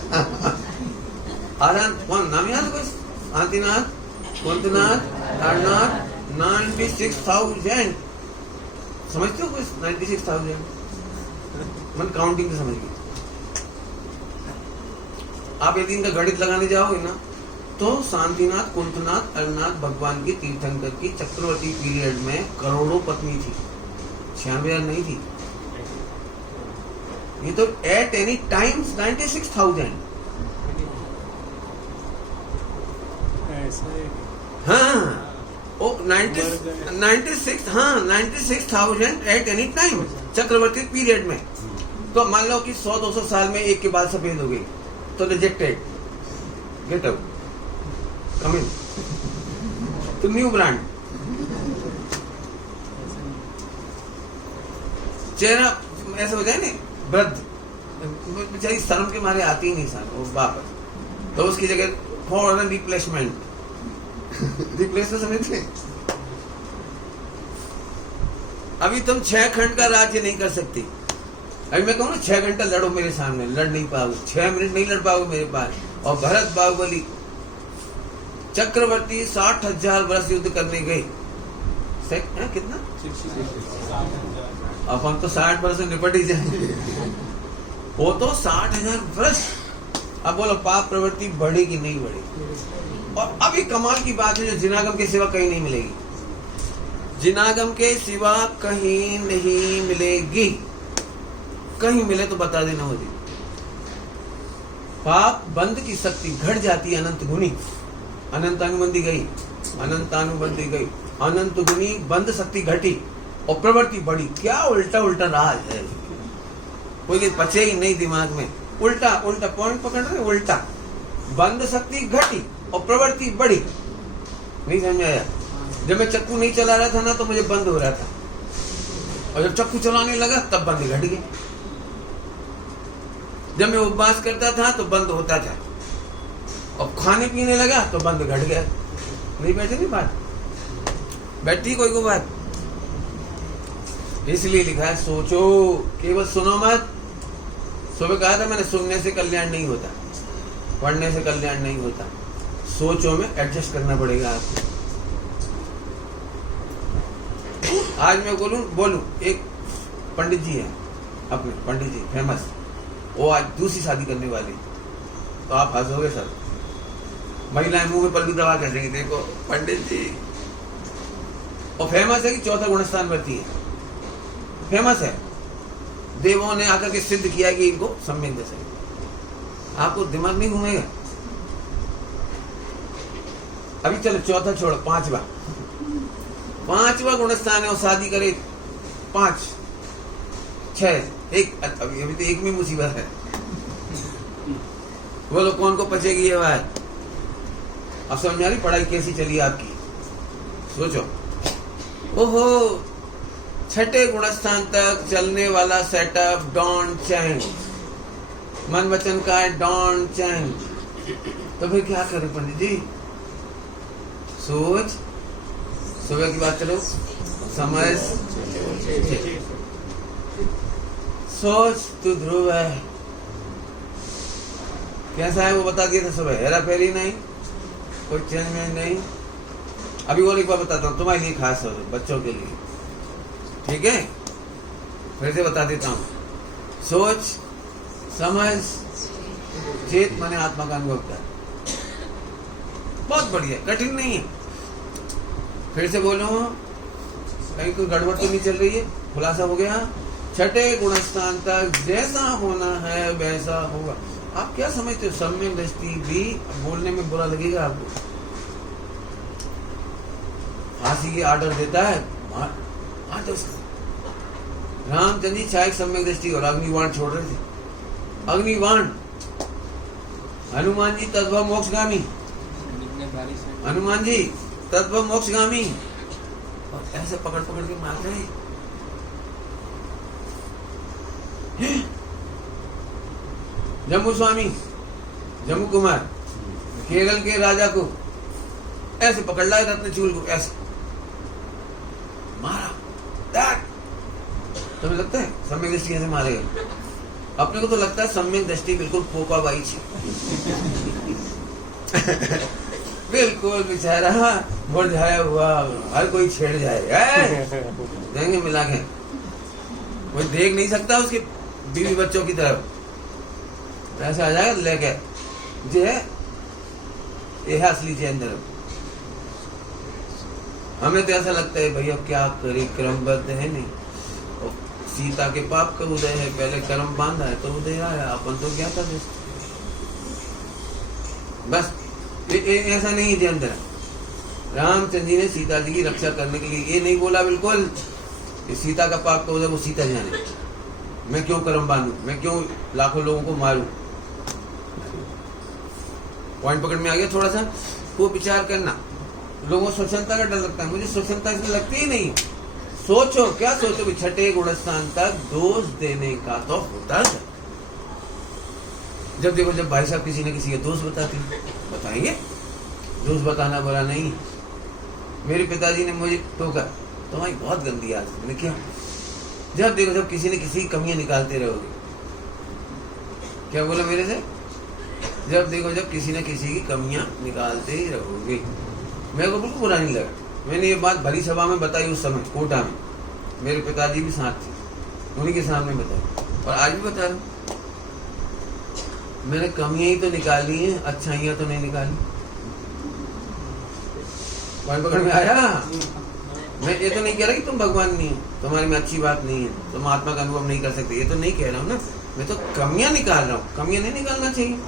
आराम, कौन नाम याद है? आदिनाथ, कुंतनाथ, तारनाथ, 96,000 समझते हो कुछ? 96,000 मन काउंटिंग से समझ गए आप। यदि इनका गणित लगाने जाओगे ना, तो शांतिनाथ, कुंतनाथ, अरनाथ भगवान के तीर्थंकर की चक्रवर्ती पीरियड में करोड़ों पत्नी थी, 96,000 नहीं थी। ये तो एट एनी टाइम्स 96,000। हाँ ओ 96 हाँ 96,000 at any time Chakravarti period में। तो मान लो कि 100-200 साल में एक के बाद सफेद हो गई, तो रिजेक्टेड, गेट आउट, कम इन, तो न्यू ब्रांड। चेहरा ऐसा हो जाए ना, वृद्ध, बेचारी शर्म के मारे आती ही नहीं सन वो वापस, तो उसकी जगह फॉर रिप्लेसमेंट रिप्लेस तो समझते। अभी तुम 6 खंड का राज्य नहीं कर सकती। अभी मैं कहूँ ना 6 घंटा लड़ो मेरे सामने, लड़ नहीं पाओगे, 6 मिनट नहीं लड़ पाओगे मेरे पास। और भरत बाहुबली चक्रवर्ती 60,000 वर्ष युद्ध करने गए, कितना? अब हम तो 60 वर्ष निपट ही जाएंगे, वो तो 60,000 वर्ष। अब बोलो पाप प्रवृत्ति बढ़ेगी नहीं बढ़ेगी? और अभी कमाल की बात है, जो जिनागम के सिवा कहीं नहीं मिलेगी, जिनागम के सिवा कहीं नहीं मिलेगी। कहीं मिले तो बता देना मुझे। पाप बंद की शक्ति घट जाती है अनंत गुनी, अनंतानुबंधी गई, अनंतानुबंधी गई, अनंत गुनी बंद शक्ति घटी और प्रवृत्ति बढ़ी। क्या उल्टा उल्टा राज है, कोई पचे ही नहीं दिमाग में। उल्टा उल्टा पॉइंट पकड़ रहे, उल्टा बंद शक्ति घटी और प्रवृत्ति बढ़ी। नहीं समझ आया? जब मैं चक्कू नहीं चला रहा था ना, तो मुझे बंद हो रहा था, और जब चक्कू चलाने लगा तब बंद घट गई। जब मैं उपवास करता था तो बंद होता था, और खाने पीने लगा तो बंद घट गया। नहीं बैठे नहीं बात बैठती कोई को बात। इसलिए लिखा है सोचो, केवल सुनो मत। सुबह कहा था मैंने, सुनने से कल्याण नहीं होता, पढ़ने से कल्याण नहीं होता, सोचो में एडजस्ट करना पड़ेगा आपको। आज मैं बोलूं एक पंडित जी है, अपने पंडित जी फेमस, वो आज दूसरी शादी करने वाली, तो आप हंसोगे सर। महिलाएं मुंह में पल्लू दबा कर देंगी, देखो पंडित जी। और फेमस है कि चौथा गुणस्थान वर्ती है, फेमस है। देवों ने आकर के सिद्ध किया कि इनको सम्यक दशा है। आपको दिमाग नहीं घूमेगा। अभी चलो चौथा छोड़ो, पांचवा गुणस्थान है, और शादी करे 5, 6, 1। अभी तो एक में मुसीबत है। बोलो कौन को पचेगी ये बात? अब समझ आ रही पढ़ाई कैसी चली आपकी? सोचो। ओहो, 6ठे गुणस्थान तक चलने वाला सेटअप डोंट चेंज, मन वचन का डोंट चेंज। तो फिर क्या करें पंडित जी? सोच, सुबह की बात करो, समझ, सोच तू ध्रुव है, कैसा है वो बता दिया था सुबह। हेरा फेरी नहीं, कोई चेंज नहीं। अभी वो एक बार बताता हूँ तुम्हारे लिए, खास हो बच्चों के लिए, ठीक है? फिर से बता देता हूँ। सोच, समझ, चेत माने आत्मा का अनुभव कर। बहुत बढ़िया, कठिन नहीं है। फिर से बोलो, कहीं कोई गड़बड़ तो नहीं चल रही है? खुलासा हो गया। 6ठे गुणस्थान तक जैसा होना है वैसा होगा। आप क्या समझते हो? सम्यक दृष्टि भी बोलने में बुरा लगेगा आपको। फांसी की आर्डर देता है, मार दो उसको। रामचंद्र जी छाया सम्यक दृष्टि और अग्निवाण छोड़ रहे थे। अग्निवाण, हनुमान जी तद्भव मोक्षगामी, हनुमान जी तद्भव मोक्षगामी। और ऐसे पकड़ पकड़ के मार रहे। जम्मू स्वामी, जम्मू कुमार केरल के राजा को ऐसे पकड़ लाए रत्नचूल को, ऐसे मारा। तुम्हें लगता है सम्यक दृष्टि कैसे मारेगा? अपने को तो लगता है सम्यक दृष्टि बिल्कुल पोका बाई बिल्कुल बेचारा मुरझाया हुआ, हर कोई छेड़ जाए देंगे मिला के। वो देख नहीं सकता उसके बीवी बच्चों की तरफ, ऐसा आ जाएगा लेके जे यह असली जे अंदर। हमें तो ऐसा लगता है भैया क्या करे, क्रमबद्ध है नहीं। और सीता के पाप का उदय है, पहले कर्म बांधा है तो उदय आया, अपन तो क्या था बस। ऐसा नहीं है अंदर। रामचंद्र जी ने सीता जी की रक्षा करने के लिए ये नहीं बोला बिल्कुल कि सीता का पाप का उदय वो सीता जाने, मैं क्यों कर्म बांधू, मैं क्यों लाखों लोगों को मारूं। पॉइंट पकड़ में आ गया थोड़ा सा। वो विचार करना, लोगों को स्वच्छता का डर लगता है, मुझे स्वच्छता इसलिए लगती ही नहीं। सोचो क्या सोचो कि छठे गुणस्थान तक दोष देने का तो होता है। जब देखो जब भाई साहब किसी न किसी के दोष बताएंगे, दोष बताना बुरा नहीं। मेरे पिताजी ने मुझे टोका, तुम्हारी बहुत गंदी आदत। मैंने क्या? जब देखो जब किसी न किसी की कमियां निकालते रहोगे। क्या बोला मेरे से? जब देखो जब किसी न किसी की कमियां निकालते ही रहोगे। मेरे को बिल्कुल बुरा नहीं लगा। मैंने ये बात भरी सभा में बताई उस समय कोटा में, मेरे पिताजी भी साथ थे, उन्हीं के सामने बताई और आज भी बता रहा हूं। मैंने कमियां ही तो निकाली हैं, अच्छाइयां तो नहीं निकाली। पॉइंट पकड़ में आया? मैं ये तो नहीं कह रहा कि तुम भगवान नहीं है, तुम्हारी में अच्छी बात नहीं है, तुम आत्मा का अनुभव नहीं कर सकते, ये तो नहीं कह रहा हूँ ना। मैं तो कमियां निकाल रहा हूँ। कमियां नहीं निकालना चाहिए।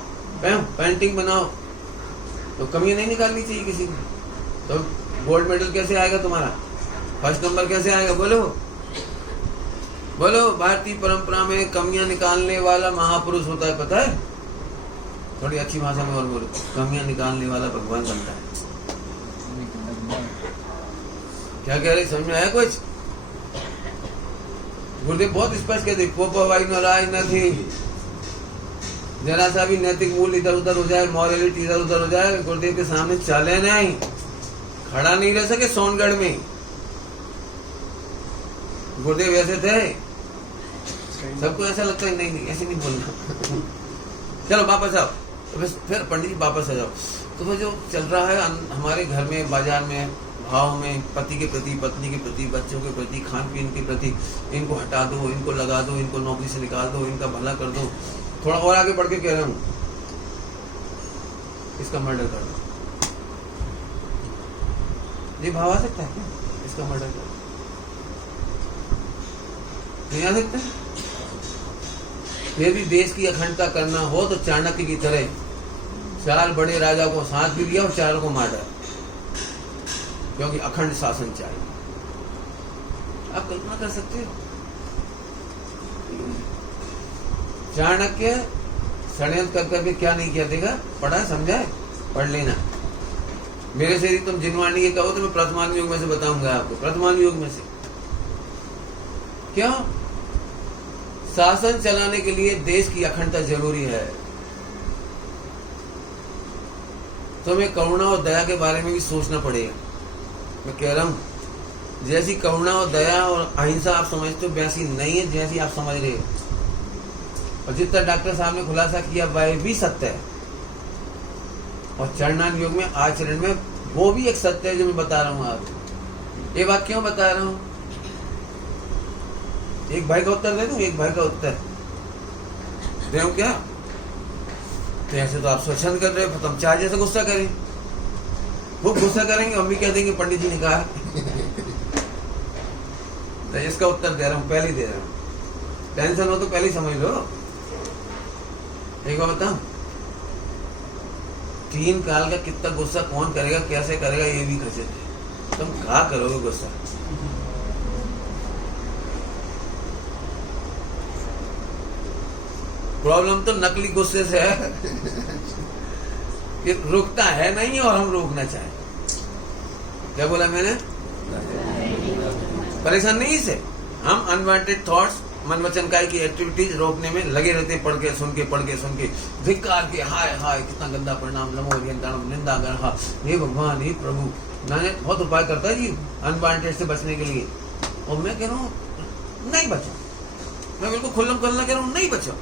पेंटिंग बनाओ तो कमियां नहीं निकालनी चाहिए किसी को। तो गोल्ड मेडल कैसे आएगा तुम्हारा? फर्स्ट नंबर कैसे आएगा? बोलो बोलो। भारतीय परंपरा में कमियां निकालने वाला महापुरुष होता है, पता है? थोड़ी अच्छी भाषा में और बोलो। कमियां निकालने वाला भगवान बनता है। क्या कह रहे, समझ में आया कुछ? गुरुदेव बहुत स्पष्ट कहते, पोपावाई नाराज न थी। जरा सा भी नैतिक मूल्य इधर उधर हो जाए, मॉरलिटी इधर उधर हो जाए, गुरुदेव के सामने चले नहीं, खड़ा नहीं रह सके सोनगढ़ में। गुरुदेव ऐसे थे। सबको ऐसा लगता है नहीं ऐसे नहीं बोलना। चलो वापस आओ। तो बस फिर पंडित जी वापस आ जाओ। तो वो जो चल रहा है हमारे घर में, बाजार में, भाव में, पति के प्रति, पत्नी के प्रति, बच्चों के प्रति, खान पीन के प्रति, इनको हटा दो, इनको लगा दो, इनको नौकरी से निकाल दो, इनका भला कर दो। थोड़ा और आगे बढ़ के कह रहा हूँ, इसका मर्डर कर दो। ये भाव आ सकता है क्या? इसका मर्डर कर दो, नहीं आ सकता? यदि देश की अखंडता करना हो तो चाणक्य की तरह 4 बड़े राजा को साथ भी दिया और 4 को मार डाला, क्योंकि अखंड शासन चाहिए। आप कल्पना कर सकते हो? चाणक्य षड्यंत्र कर करके क्या नहीं किया देगा? पढ़ा समझा है? पढ़ लेना। मेरे से तुम जिनवाणी के कहो तो मैं प्रथमान युग में से बताऊंगा आपको। प्रथमान युग में से क्यों? शासन चलाने के लिए देश की अखंडता जरूरी है। तुम्हें करुणा और दया के बारे में भी सोचना पड़ेगा। मैं कह रहा हूं, जैसी करुणा और दया और अहिंसा आप समझते हो वैसी नहीं है जैसी आप समझ रहे हो। और जितना डॉक्टर साहब ने खुलासा किया वह भी सत्य है, और चरणान योग में, आचरण में वो भी एक सत्य है जो मैं बता रहा हूं आपको। ये बात क्यों बता रहा हूं? एक भाई का उत्तर दे दूं, एक भाई का उत्तर दे क्या? तो ऐसे तो आप स्वच्छंद कर रहे हो, तुम चाहे जैसे गुस्सा करें, वो गुस्सा करेंगे, हम भी कह देंगे पंडित जी ने कहा। तो इसका उत्तर दे रहा हूं, पहले ही दे रहा हूं। टेंशन हो तो पहले ही समझ लो। एक बार बताऊं, 3 काल का कितना गुस्सा कौन करेगा, कैसे करेगा, ये भी खचे। तुम क्या करोगे गुस्सा? प्रॉब्लम तो नकली गुस्से से है कि रुकता है नहीं और हम रोकना चाहें। क्या बोला मैंने? परेशान नहीं से हम अनवांटेड थॉट्स मन वचन काया की एक्टिविटीज रोकने में लगे रहते, पढ़ के सुन के धिक्कार के, हाय हाय कितना गंदा परिणाम, नमो हरियंताणम, निंदा गणहा, हे भगवान हे प्रभु। मैंने बहुत उपाय करता है जी अनवांटेड से बचने के लिए, और मैं कह रहा हूँ नहीं बचा, मैं बिल्कुल खुल्लम खुल्ला कह रहा हूँ नहीं बचा,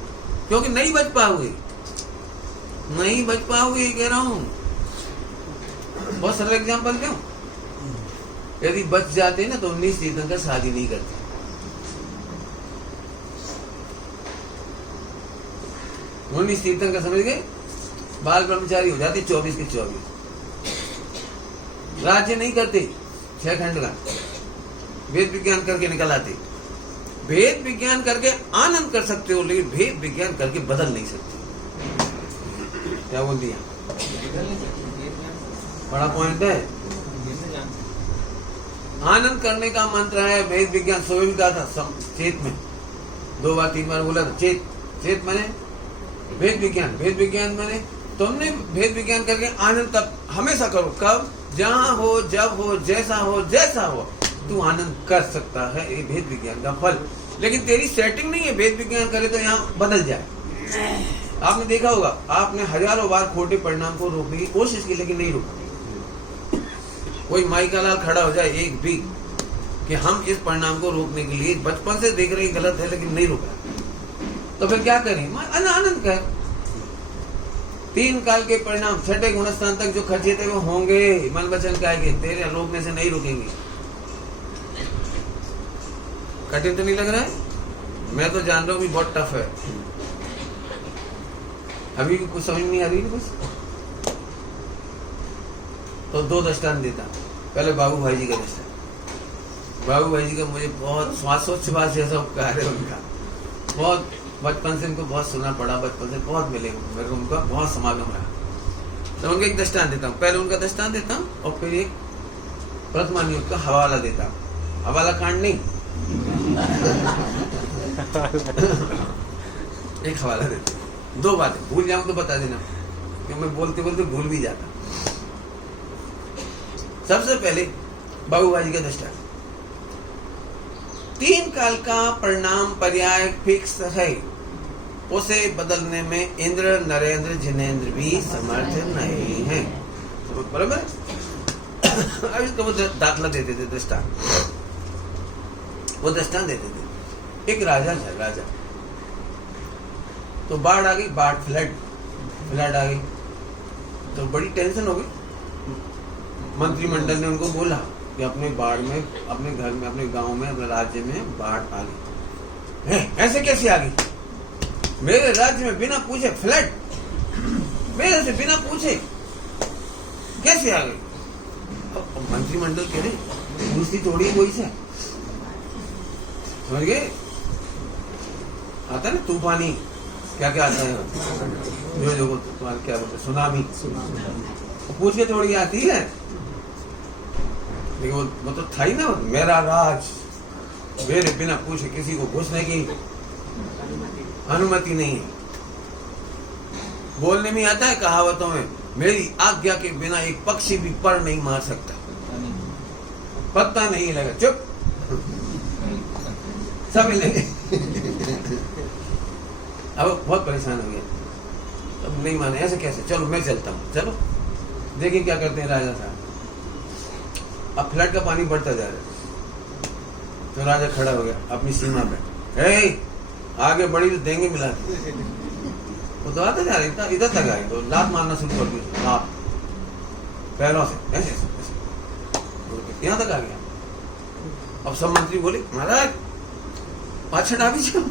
क्योंकि नहीं बच पाओगे, नहीं बच पाओगे कह रहा हूँ। बहुत सरल एग्जाम्पल दूं, यदि बच जाते ना तो 19 तीर्थंकर शादी नहीं करते। 19 तीर्थंकर समझ गए, बाल ब्रह्मचारी हो जाते 24 के 24, राज्य नहीं करते 6 खंड का, वेद विज्ञान करके निकल आते। भेद विज्ञान करके आनंद कर सकते हो, लेकिन भेद विज्ञान करके बदल नहीं सकते। क्या बोल दिया, बड़ा पॉइंट है। आनंद करने का मंत्र है भेद विज्ञान। सुबह भी कहा था चेत में 2 बार 3 बार बोला था, चेत चेत माने भेद विज्ञान, भेद विज्ञान माने तुमने भेद विज्ञान करके आनंद तब हमेशा करो, कब, जहां हो, जब हो, जैसा हो, जैसा हो, तू आनंद कर सकता है, ये भेद विज्ञान का फल। लेकिन तेरी सेटिंग नहीं है भेद विज्ञान करे तो यहाँ बदल जाए। आपने देखा होगा, आपने हजारों बार खोटे परिणाम को रोकने की कोशिश की लेकिन नहीं रोका। कोई माई का लाल खड़ा हो जाए एक भी कि हम इस परिणाम को रोकने के लिए बचपन से देख रहे गलत है लेकिन नहीं रोका, तो फिर क्या करें, आनंद कर। 3 काल के परिणाम 6ठे गुणस्थान तक जो खर्चे थे वो होंगे, मन वचन काया तेरे रोकने से नहीं रुकेंगे। कठिन तो नहीं लग रहा है? मैं तो जान रहा हूँ बहुत टफ है, अभी भी कुछ समझ नहीं आ रही कुछ। तो 2 दृष्टांत देता। पहले बाबू भाई जी का दृष्टांत। बाबू भाई जी का मुझे बहुत स्वच्छ बात ऐसा उपकार है उनका, बहुत बचपन से उनको बहुत सुना पड़ा, बचपन से बहुत मिले मेरे को, उनका बहुत समागम रहा। तो उनका एक दृष्टांत देता हूँ, पहले उनका दृष्टांत देता हूँ और फिर एक प्रथमा नियुक्त का हवाला देता हूँ। हवाला कांड नहीं एक हवाला देता हूँ। 2 बातें भूल जाऊं तो बता देना, क्योंकि मैं बोलते बोलते भूल भी जाता। सबसे पहले बाबू भाई का दृष्टांत। 3 काल का परिणाम पर्याय फिक्स है, उसे बदलने में इंद्र, नरेंद्र, जिनेंद्र भी समर्थ नहीं है। बराबर। अब इसका वो दाखला देते थे, दृष्टांत, वो दृष्टांत देते थे। एक राजा था, राजा तो बाढ़ आ गई, बाढ़ फ्लड आ गई, तो बड़ी टेंशन हो गई। मंत्रिमंडल ने उनको बोला कि अपने बाढ़ में, अपने घर में, अपने गांव में, अपने राज्य में बाढ़ आ गई। ऐसे कैसे आ गई? मेरे राज्य में बिना पूछे फ्लड, मेरे से बिना पूछे कैसे आ गई? मंत्रिमंडल कह रहे पूछती थोड़ी कोई से, समझ गए? आता है ना तूफानी, क्या क्या आता है जो तुम्हारे क्या बोलते, सुनामी, पूछ के थोड़ी आती है। लेकिन वो तो था ही ना, मेरा राज, मेरे बिना पूछे किसी को घुसने की अनुमति नहीं है। बोलने में आता है कहावतों में, मेरी आज्ञा के बिना एक पक्षी भी पर नहीं मार सकता, पत्ता नहीं लगा, चुप सब मिलेंगे। अब बहुत परेशान हो गया, अब नहीं माने, ऐसे कैसे, चलो मैं चलता हूँ, चलो देखिए क्या करते हैं राजा साहब। अब फ्लड का पानी बढ़ता जा रहा है, तो राजा खड़ा हो गया अपनी सीमा पे, आगे बढ़ी तो देंगे मिला के। वो तो आता जा रही था, इधर तक आई तो लात मारना शुरू कर दिया, लात पैरों से ऐसे यहाँ तक आ गया। अब सब मंत्री बोले महाराज पाछे डाबी जाओ,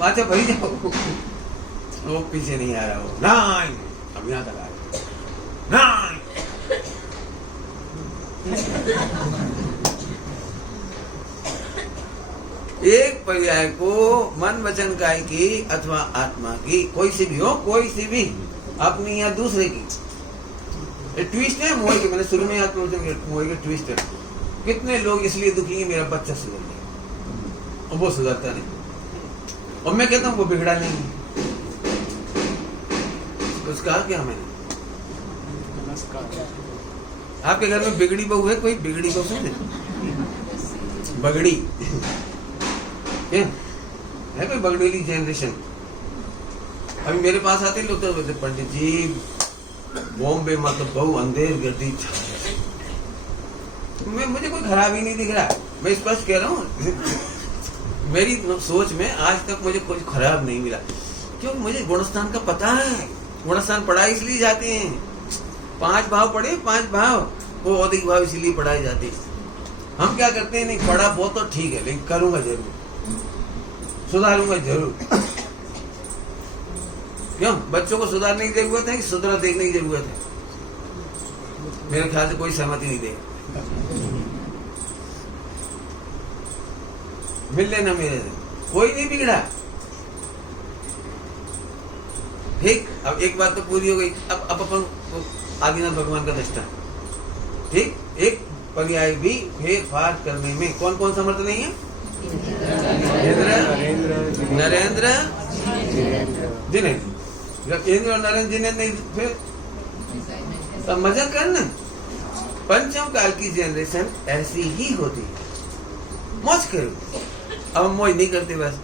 पाछे भरी जाओ। वो पीछे नहीं आ रहा, वो नहीं, अब यहाँ तक आ गया, नहीं। एक पर्याय को मन वचन काया की अथवा आत्मा की, कोई सी भी हो, कोई सी भी, अपनी या दूसरे की, ट्विस्ट है मोह की। मैंने शुरू में याद मोह के ट्विस्ट है। कितने लोग इसलिए दुखी हैं, मेरा बच्चा सुधर गया और वो सुधरता नहीं, और मैं कहता हूँ वो बिगड़ा नहीं। कुछ कहा क्या मैंने? आपके घर में बिगड़ी बहू है? कोई बिगड़ी बहू है? बगड़ी क्या है? कोई बगड़ेली जनरेशन? अभी मेरे पास आते लोग तो बोलते पंडित जी बॉम्बे मतलब बहु अंधेर गर्दी। मुझे कोई खराब ही नहीं दिख रहा, मैं स्पष्ट कह रहा हूँ। मेरी सोच में आज तक मुझे कोई खराब नहीं मिला, क्यों? मुझे गुणस्थान का पता है। गुणस्थान पढ़ाई इसलिए जाते हैं, 5 भाव पढ़े, 5 भाव, वो औदिक भाव इसलिए पढ़ाए जाते हैं। हम क्या करते हैं, नहीं पढ़ा बहुत तो ठीक है, लेकिन करूंगा जरूर, सुधारूंगा जरूर। क्यों? बच्चों को सुधारने की जरूरत है कि सुधरा देखने की जरूरत है? मेरे ख्याल से कोई सहमति नहीं देगा। मिल लेना मेरे से, कोई नहीं बिगड़ा। ठीक, अब एक बात तो पूरी हो गई। अब अपन आदिनाथ भगवान का दृष्टा, ठीक, एक पर्याय भी फेर फार करने में कौन कौन समर्थ नहीं है? नरेंद्र, जिनेन्द्र। जब इंद्र और नरेंद्र जिनेन्द्र नहीं, फिर सब मजा करना। पंचम काल की जनरेशन ऐसी ही होती है, मौज करो। अब हम मौज नहीं करते बस।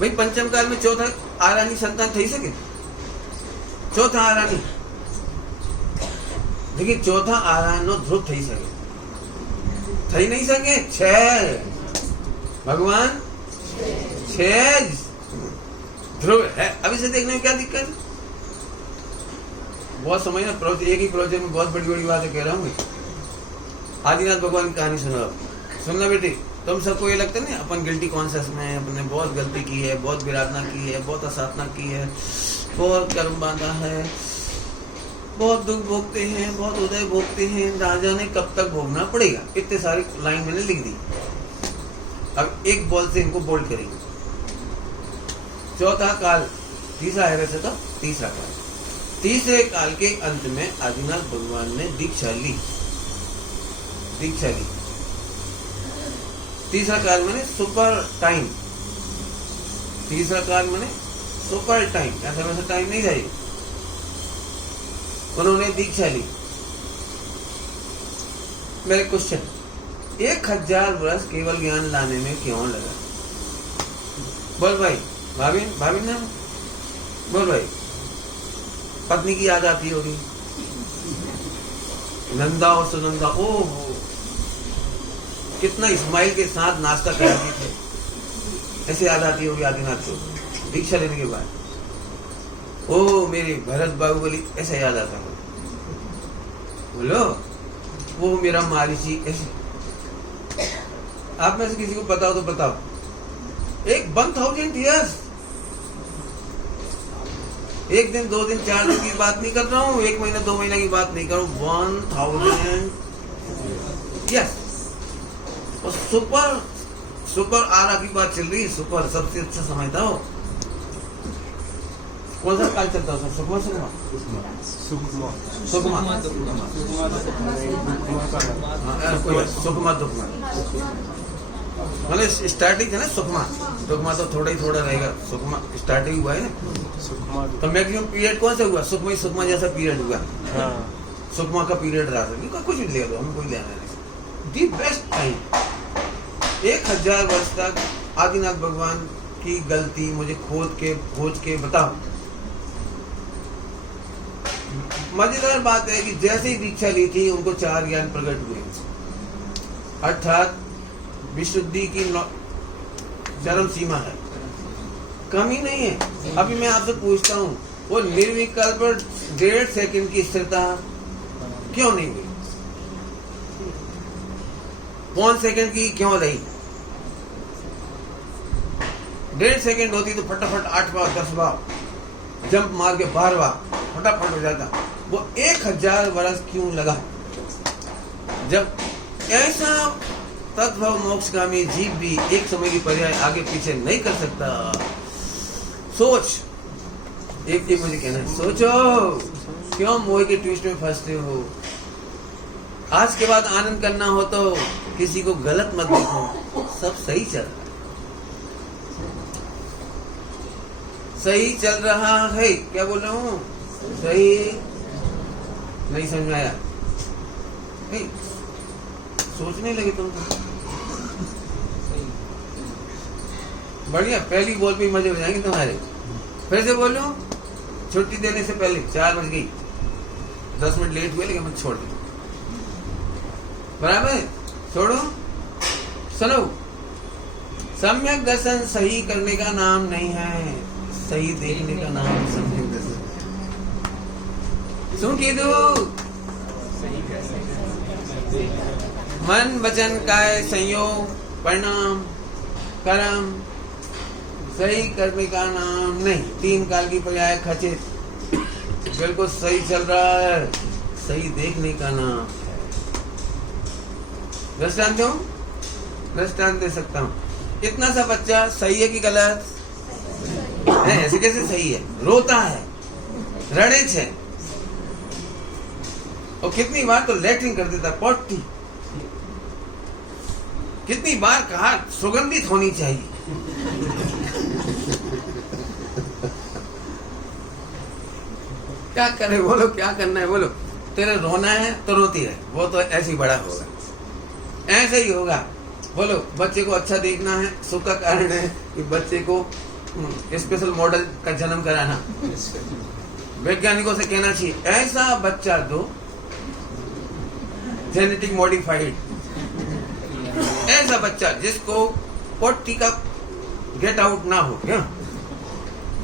भाई पंचम काल में चौथा आरानी संतान थी सके, चौथा आरानी, लेकिन चौथा आरानो ध्रुव थी सके, थी नहीं सके। 6 भगवान, 6 ध्रुव है। अब इसे देखने में क्या दिक्कत है? बहुत समय ना, एक ही प्रोजेक्ट में बहुत बड़ी बड़ी बातें कह रहा हूँ। आदिनाथ भगवान की कहानी सुनना बेटी। तुम सबको ये लगता नहीं अपन गिल्टी कॉन्शियस में, अपने बहुत गलती की है, बहुत विराधना की है, बहुत असाधना की है, बहुत कर्म बांधा है, बहुत दुख भोगते हैं, बहुत उदय भोगते हैं, राजा ने कब तक भोगना पड़ेगा। इतने सारी लाइन मैंने लिख दी। अब एक बॉल से इनको बोल्ड करेंगे। चौथा काल, तीसरा है वैसे तो, तीसरा काल। तीसरे काल के अंत में आदिनाथ भगवान ने दीक्षा ली। तीसरा काल माने सुपर टाइम। तीसरा काल माने सुपर टाइम, ऐसा वैसा टाइम नहीं जाएगा। उन्होंने दीक्षा ली। मेरे क्वेश्चन, 1000 वर्ष केवल ज्ञान लाने में क्यों लगा? बोल भाई, भाभी ना बोल भाई। पत्नी की याद आती होगी, नंदा और सुनंदा, ओहो कितना इस्माइल के साथ नाश्ता कराती थे, ऐसे याद आती होगी आदिनाथ को दीक्षा लेने के बाद। ओ मेरे भरत बाहुबली, ऐसा याद आता है। बोलो, वो मेरा मारीची, ऐसे। आप में से किसी को बताओ तो बताओ। एक 1000 ईयर्स, एक दिन, 2 दिन, 4 दिन की बात नहीं कर रहा हूँ, 1 महीना 2 महीना की बात नहीं कर रहा हूँ, 1000 यस। और सुपर आरा की बात चल रही है। सुपर सबसे अच्छा समय था वो। कौन सा काल चलता है? सुकमा दुखमा, मतलब स्टार्टिंग है ना। सुकमा तो थोड़ा ही थोड़ा रहेगा। सुकमा स्टार्टिंग हुआ है ना, तो मैक्सिमम पीरियड कौन सा हुआ? सुकमा जैसा पीरियड हुआ। सुकमा का पीरियड रहा था, कुछ भी ले लो, हम कोई लेना नहीं। दी बेस्ट टाइम 1000 वर्ष तक आदिनाथ भगवान की गलती मुझे खोज के बताओ। मजेदार बात है कि जैसे ही दीक्षा ली थी उनको 4 ज्ञान प्रकट हुए, अर्थात विशुद्धि की चरम सीमा है, कमी नहीं है। अभी मैं आपसे पूछता हूँ, वो निर्विकल्प 1.5 सेकंड की स्थिरता क्यों नहीं हुई? 1 सेकंड की क्यों रही? 1.5 सेकंड होती तो फटाफट 8 बार 10 बार जंप मार के 12 बार फटाफट हो जाता। वो 1000 वर्ष क्यों लगा? जब ऐसा तत्व मोक्षगामी जीव भी एक समय की पर्याय आगे पीछे नहीं कर सकता। सोच, एक मुझे कहना है, सोचो क्यों मोह के ट्विस्ट में फंसते हो? आज के बाद आनंद करना हो तो किसी को गलत मत देखो, सब सही चल रहा है। सही चल रहा है, क्या बोल रहा हूँ? सही नहीं समझ आया? सोचने लगे तुम तो। बढ़िया, पहली बॉल पे मजे हो जाएंगे तुम्हारे। फिर से बोलो, छुट्टी देने से पहले 4 बज गई, 10 मिनट लेट हुए लेकिन मैं छोड़ दी। बराबर, छोड़ो। सुनो, सम्यक दर्शन सही करने का नाम नहीं है, सही देखने का नाम है सम्यक दर्शन। सुन के दो, मन वचन काय संयोग परिणाम कर्म सही करने का नाम नहीं। 3 काल की पर्याय खचित, बिल्कुल सही चल रहा है, सही देखने का नाम है। दृष्टांत दूं? दृष्टांत दे सकता हूँ। इतना सा बच्चा सही है कि गलत है? ऐसे कैसे सही है? रोता है, रड़े छे, और कितनी बार तो लेटरिंग कर देता, पॉटी। कितनी बार कहा सुगंधित होनी चाहिए। क्या करे बोलो, क्या करना है बोलो। तेरे रोना है तो रोती रहे, वो तो ऐसे ही बड़ा होगा, ऐसे ही होगा। बोलो, बच्चे को अच्छा देखना है, सुख का कारण है कि बच्चे को स्पेशल मॉडल का जन्म कराना। वैज्ञानिकों से कहना चाहिए ऐसा बच्चा दो, जेनेटिक मॉडिफाइड, ऐसा बच्चा जिसको पोटी का गेट आउट ना हो। क्या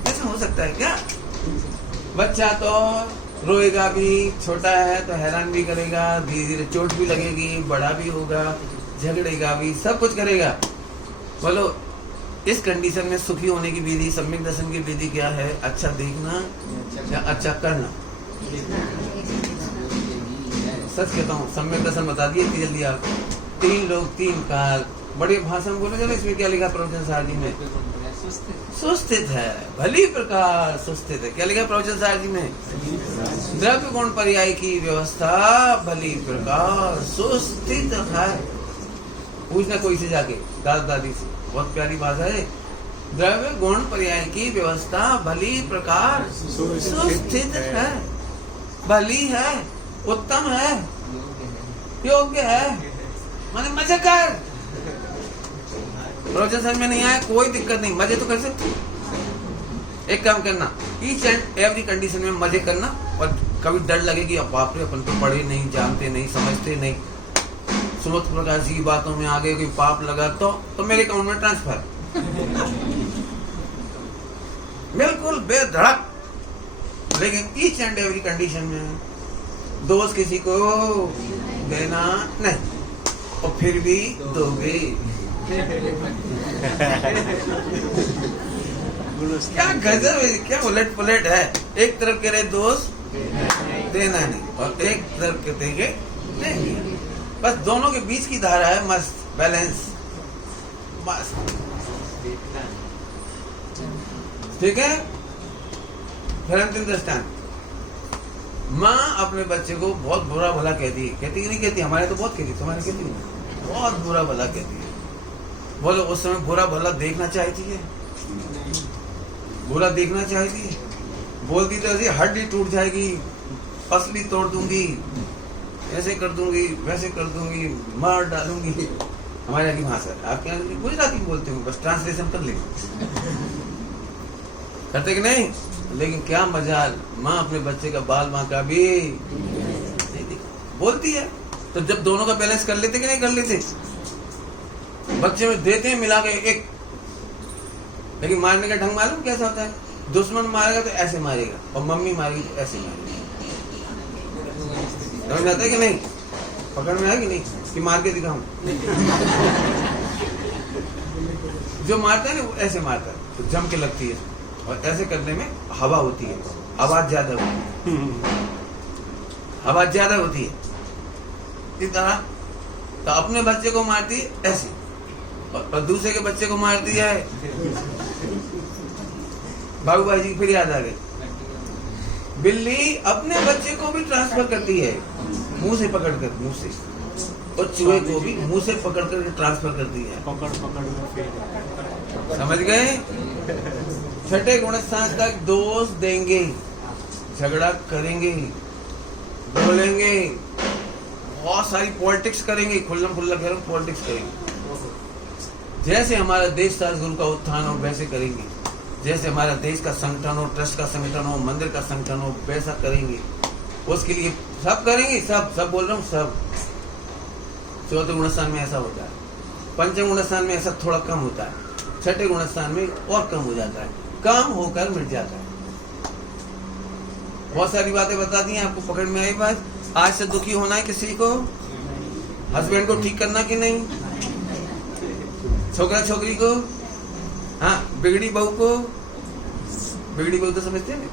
ऐसा हो सकता है क्या? बच्चा तो रोएगा भी, छोटा है तो हैरान भी करेगा, धीरे धीरे चोट भी लगेगी, बड़ा भी होगा, झगड़ेगा भी, सब कुछ करेगा। बोलो, इस कंडीशन में सुखी होने की विधि, सम्यक दर्शन की विधि क्या है? अच्छा देखना या अच्छा करना? सच कहता हूँ, सम्यक दर्शन बता दिए इतनी जल्दी आप। 3 लोग 3 काल, बड़े भाषण बोले। चलो, इसमें क्या लिखा प्रवचन सार जी में? सुस्थित है, भली प्रकार सुस्थित है। क्या लिखा प्रवचन सार जी में? द्रव्य गुण पर्याय की व्यवस्था भली प्रकार सुस्थित है। पूछना कोई से जाके, दादा दादी से, बहुत प्यारी भाषा है। द्रव्य गुण पर्याय की व्यवस्था भली प्रकार सुस्थित है, भली है, उत्तम है, योग्य है, माने मजे कर। प्रवचन समझ में नहीं आया, कोई दिक्कत नहीं, मजे तो कर सकते। एक काम करना, ईच एंड एवरी कंडीशन में मजे करना। और कभी डर लगे कि बाप रे, अपन तो पढ़े नहीं, जानते नहीं, समझते नहीं, सुमत प्रकाश जी की बातों में आगे कोई पाप लगा तो मेरे अकाउंट में ट्रांसफर। बिल्कुल बेधड़क। लेकिन ईच एंड एवरी कंडीशन में दोष किसी को देना नहीं, और फिर भी दोगे। क्या गजब है, क्या उलट पुलट है। एक तरफ कह रहे दोस्त देना नहीं, और एक तरफ कहते हैं देंगे। बस दोनों के बीच की धारा है, मस्त बैलेंस, मस्त। ठीक है। फिर अंतिम दृष्टांत। माँ अपने बच्चे को बहुत बुरा भला कहती है, कहती नहीं कहती? हमारे तो बहुत कहती, तुम्हारे कहती नहीं? बहुत बुरा भला कहती है। बोलो, उस समय बुरा भला देखना चाहती है? बुरा देखना चाहती है? बोलती तो ऐसी हड्डी टूट जाएगी, पसली तोड़ दूंगी, ऐसे कर दूंगी, वैसे कर दूंगी, मार डालूंगी। हमारे यहाँ की भाषा, आपके यहाँ की गुजराती बोलते हो, बस ट्रांसलेशन कर लेंगे। करते कि नहीं? लेकिन क्या मजाल, माँ अपने बच्चे का बाल बांका भी बोलती है। तो जब दोनों का बैलेंस कर लेते कि नहीं कर लेते? बच्चे में देते हैं मिला के एक, लेकिन मारने का ढंग मालूम कैसा होता है? दुश्मन मारेगा तो ऐसे मारेगा, और मम्मी मारेगी तो ऐसे मारेगी। समझ आता है कि नहीं? पकड़ में है कि नहीं? कि मार के दिखाऊं? जो मारता है ना वो ऐसे मारता है, तो जम के लगती है, और ऐसे करने में हवा होती है, आवाज ज्यादा होती है, आवाज ज्यादा होती है। इस तरह तो अपने बच्चे को मारती है ऐसे, और दूसरे के बच्चे को मारती है। बाबू भाई जी फिर याद आ गए। बिल्ली अपने बच्चे को भी ट्रांसफर करती है, मुंह से पकड़कर, मुंह से, और चूहे को भी मुंह से पकड़कर ट्रांसफर करती है। समझ गए? छठे गुण स्थान तक दोष देंगे, झगड़ा करेंगे, बोलेंगे, बहुत सारी पॉलिटिक्स करेंगे, खुल्लम खुल्ला कह रहा हूं, पॉलिटिक्स करेंगे। जैसे हमारा देश सदगुरु का उत्थान हो वैसे करेंगे, जैसे हमारा देश का संगठन हो, ट्रस्ट का संगठन हो, मंदिर का संगठन हो, वैसा करेंगे। उसके लिए सब करेंगे, सब बोल रहा हूँ, सब। चौथे गुणस्थान में ऐसा होता है, पंचम गुणस्थान में ऐसा थोड़ा कम होता है, छठे गुणस्थान में और कम हो जाता है, कम होकर मिट जाता है। बहुत सारी बातें बता दी हैं, आपको पकड़ में आई बात। आज से दुखी होना है किसी को, हस्बैंड को ठीक करना कि नहीं, छोकरा छोकरी को, हाँ, बिगड़ी बहू को, बिगड़ी बहू तो समझते हैं,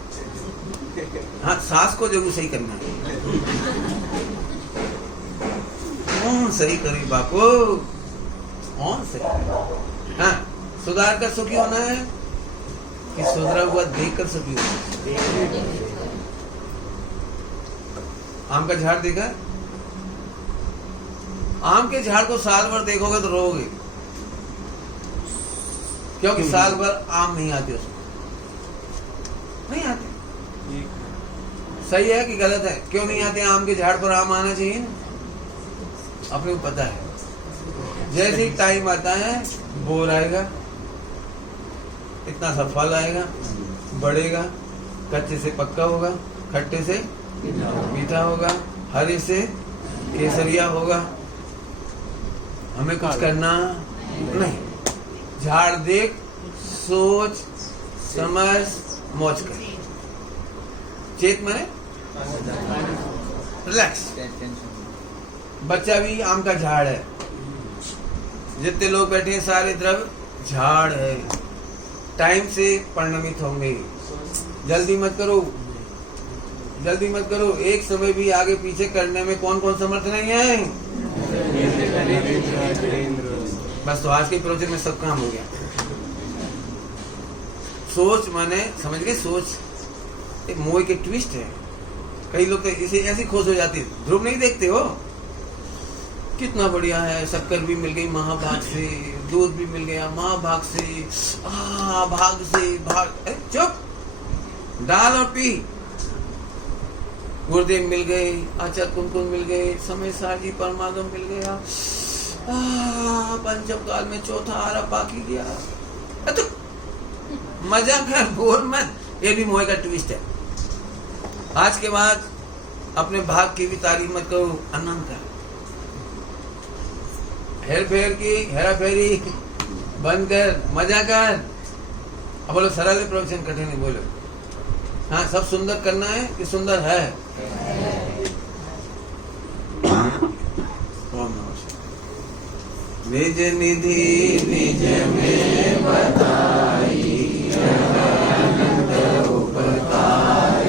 हाँ, सास को जरूर सही करना है। कौन सही करे बापू, कौन सही करे? हाँ, सुधार कर सुखी होना है कि सुधरा हुआ देखकर सुखी होना है। आम का झाड़ देखा, आम के झाड़ को साल भर देखोगे तो रोओगे, क्योंकि साल भर आम नहीं आते उसमें, नहीं आते। सही है कि गलत है? क्यों नहीं आते? आम के झाड़ पर आम आना चाहिए ना, अपने को पता है। जैसे ही टाइम आता है, बोर आएगा, इतना सा फल आएगा, बढ़ेगा, कच्चे से पक्का होगा, खट्टे से मीठा होगा, हरे से केसरिया होगा। हमें कुछ करना नहीं, झाड़ देख, सोच समझ, मौज कर, चेत मने रिलैक्स। बच्चा भी आम का झाड़ है, जितने लोग बैठे हैं सारे द्रव्य झाड़ है, टाइम से परिणमित होंगे। जल्दी मत करो, जल्दी मत करो। एक समय भी आगे पीछे करने में कौन कौन समर्थ नहीं है? बस, तो आज के प्रोजेक्ट में सब काम हो गया। सोच माने, समझ गए? सोच एक मोह के ट्विस्ट है। कई लोग तो इसे ऐसी खोज हो जाती है। ध्रुव नहीं देखते हो, कितना बढ़िया है, शक्कर भी मिल गई महाभाग से, दूध भी मिल गया महाभाग से, भाग से भाग, चुप, डाल और पी। गुरुदेव मिल गए, आचार्य कुमकुम मिल गए, समय साजी परमागम मिल गया, पंचम काल में चौथा आरा बाकी गया। तो मजा कर, बोल मत। ये भी मोह का ट्विस्ट है। आज के बाद अपने भाग की भी तारीफ मत करो, आनंद कर। हेर फेर की हेरा फेरी बंद कर, मजा कर। अब बोलो सरल प्रोफेशन, कठिन नहीं बोलो। हाँ, सब सुंदर करना है कि सुंदर है? निज निधि निज में बताई, आनंद उपकार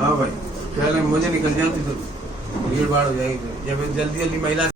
हाँ भाई, पहले मुझे निकल जाती तो भीड़ भाड़ हो जाएगी। जब जल्दी जल्दी महिला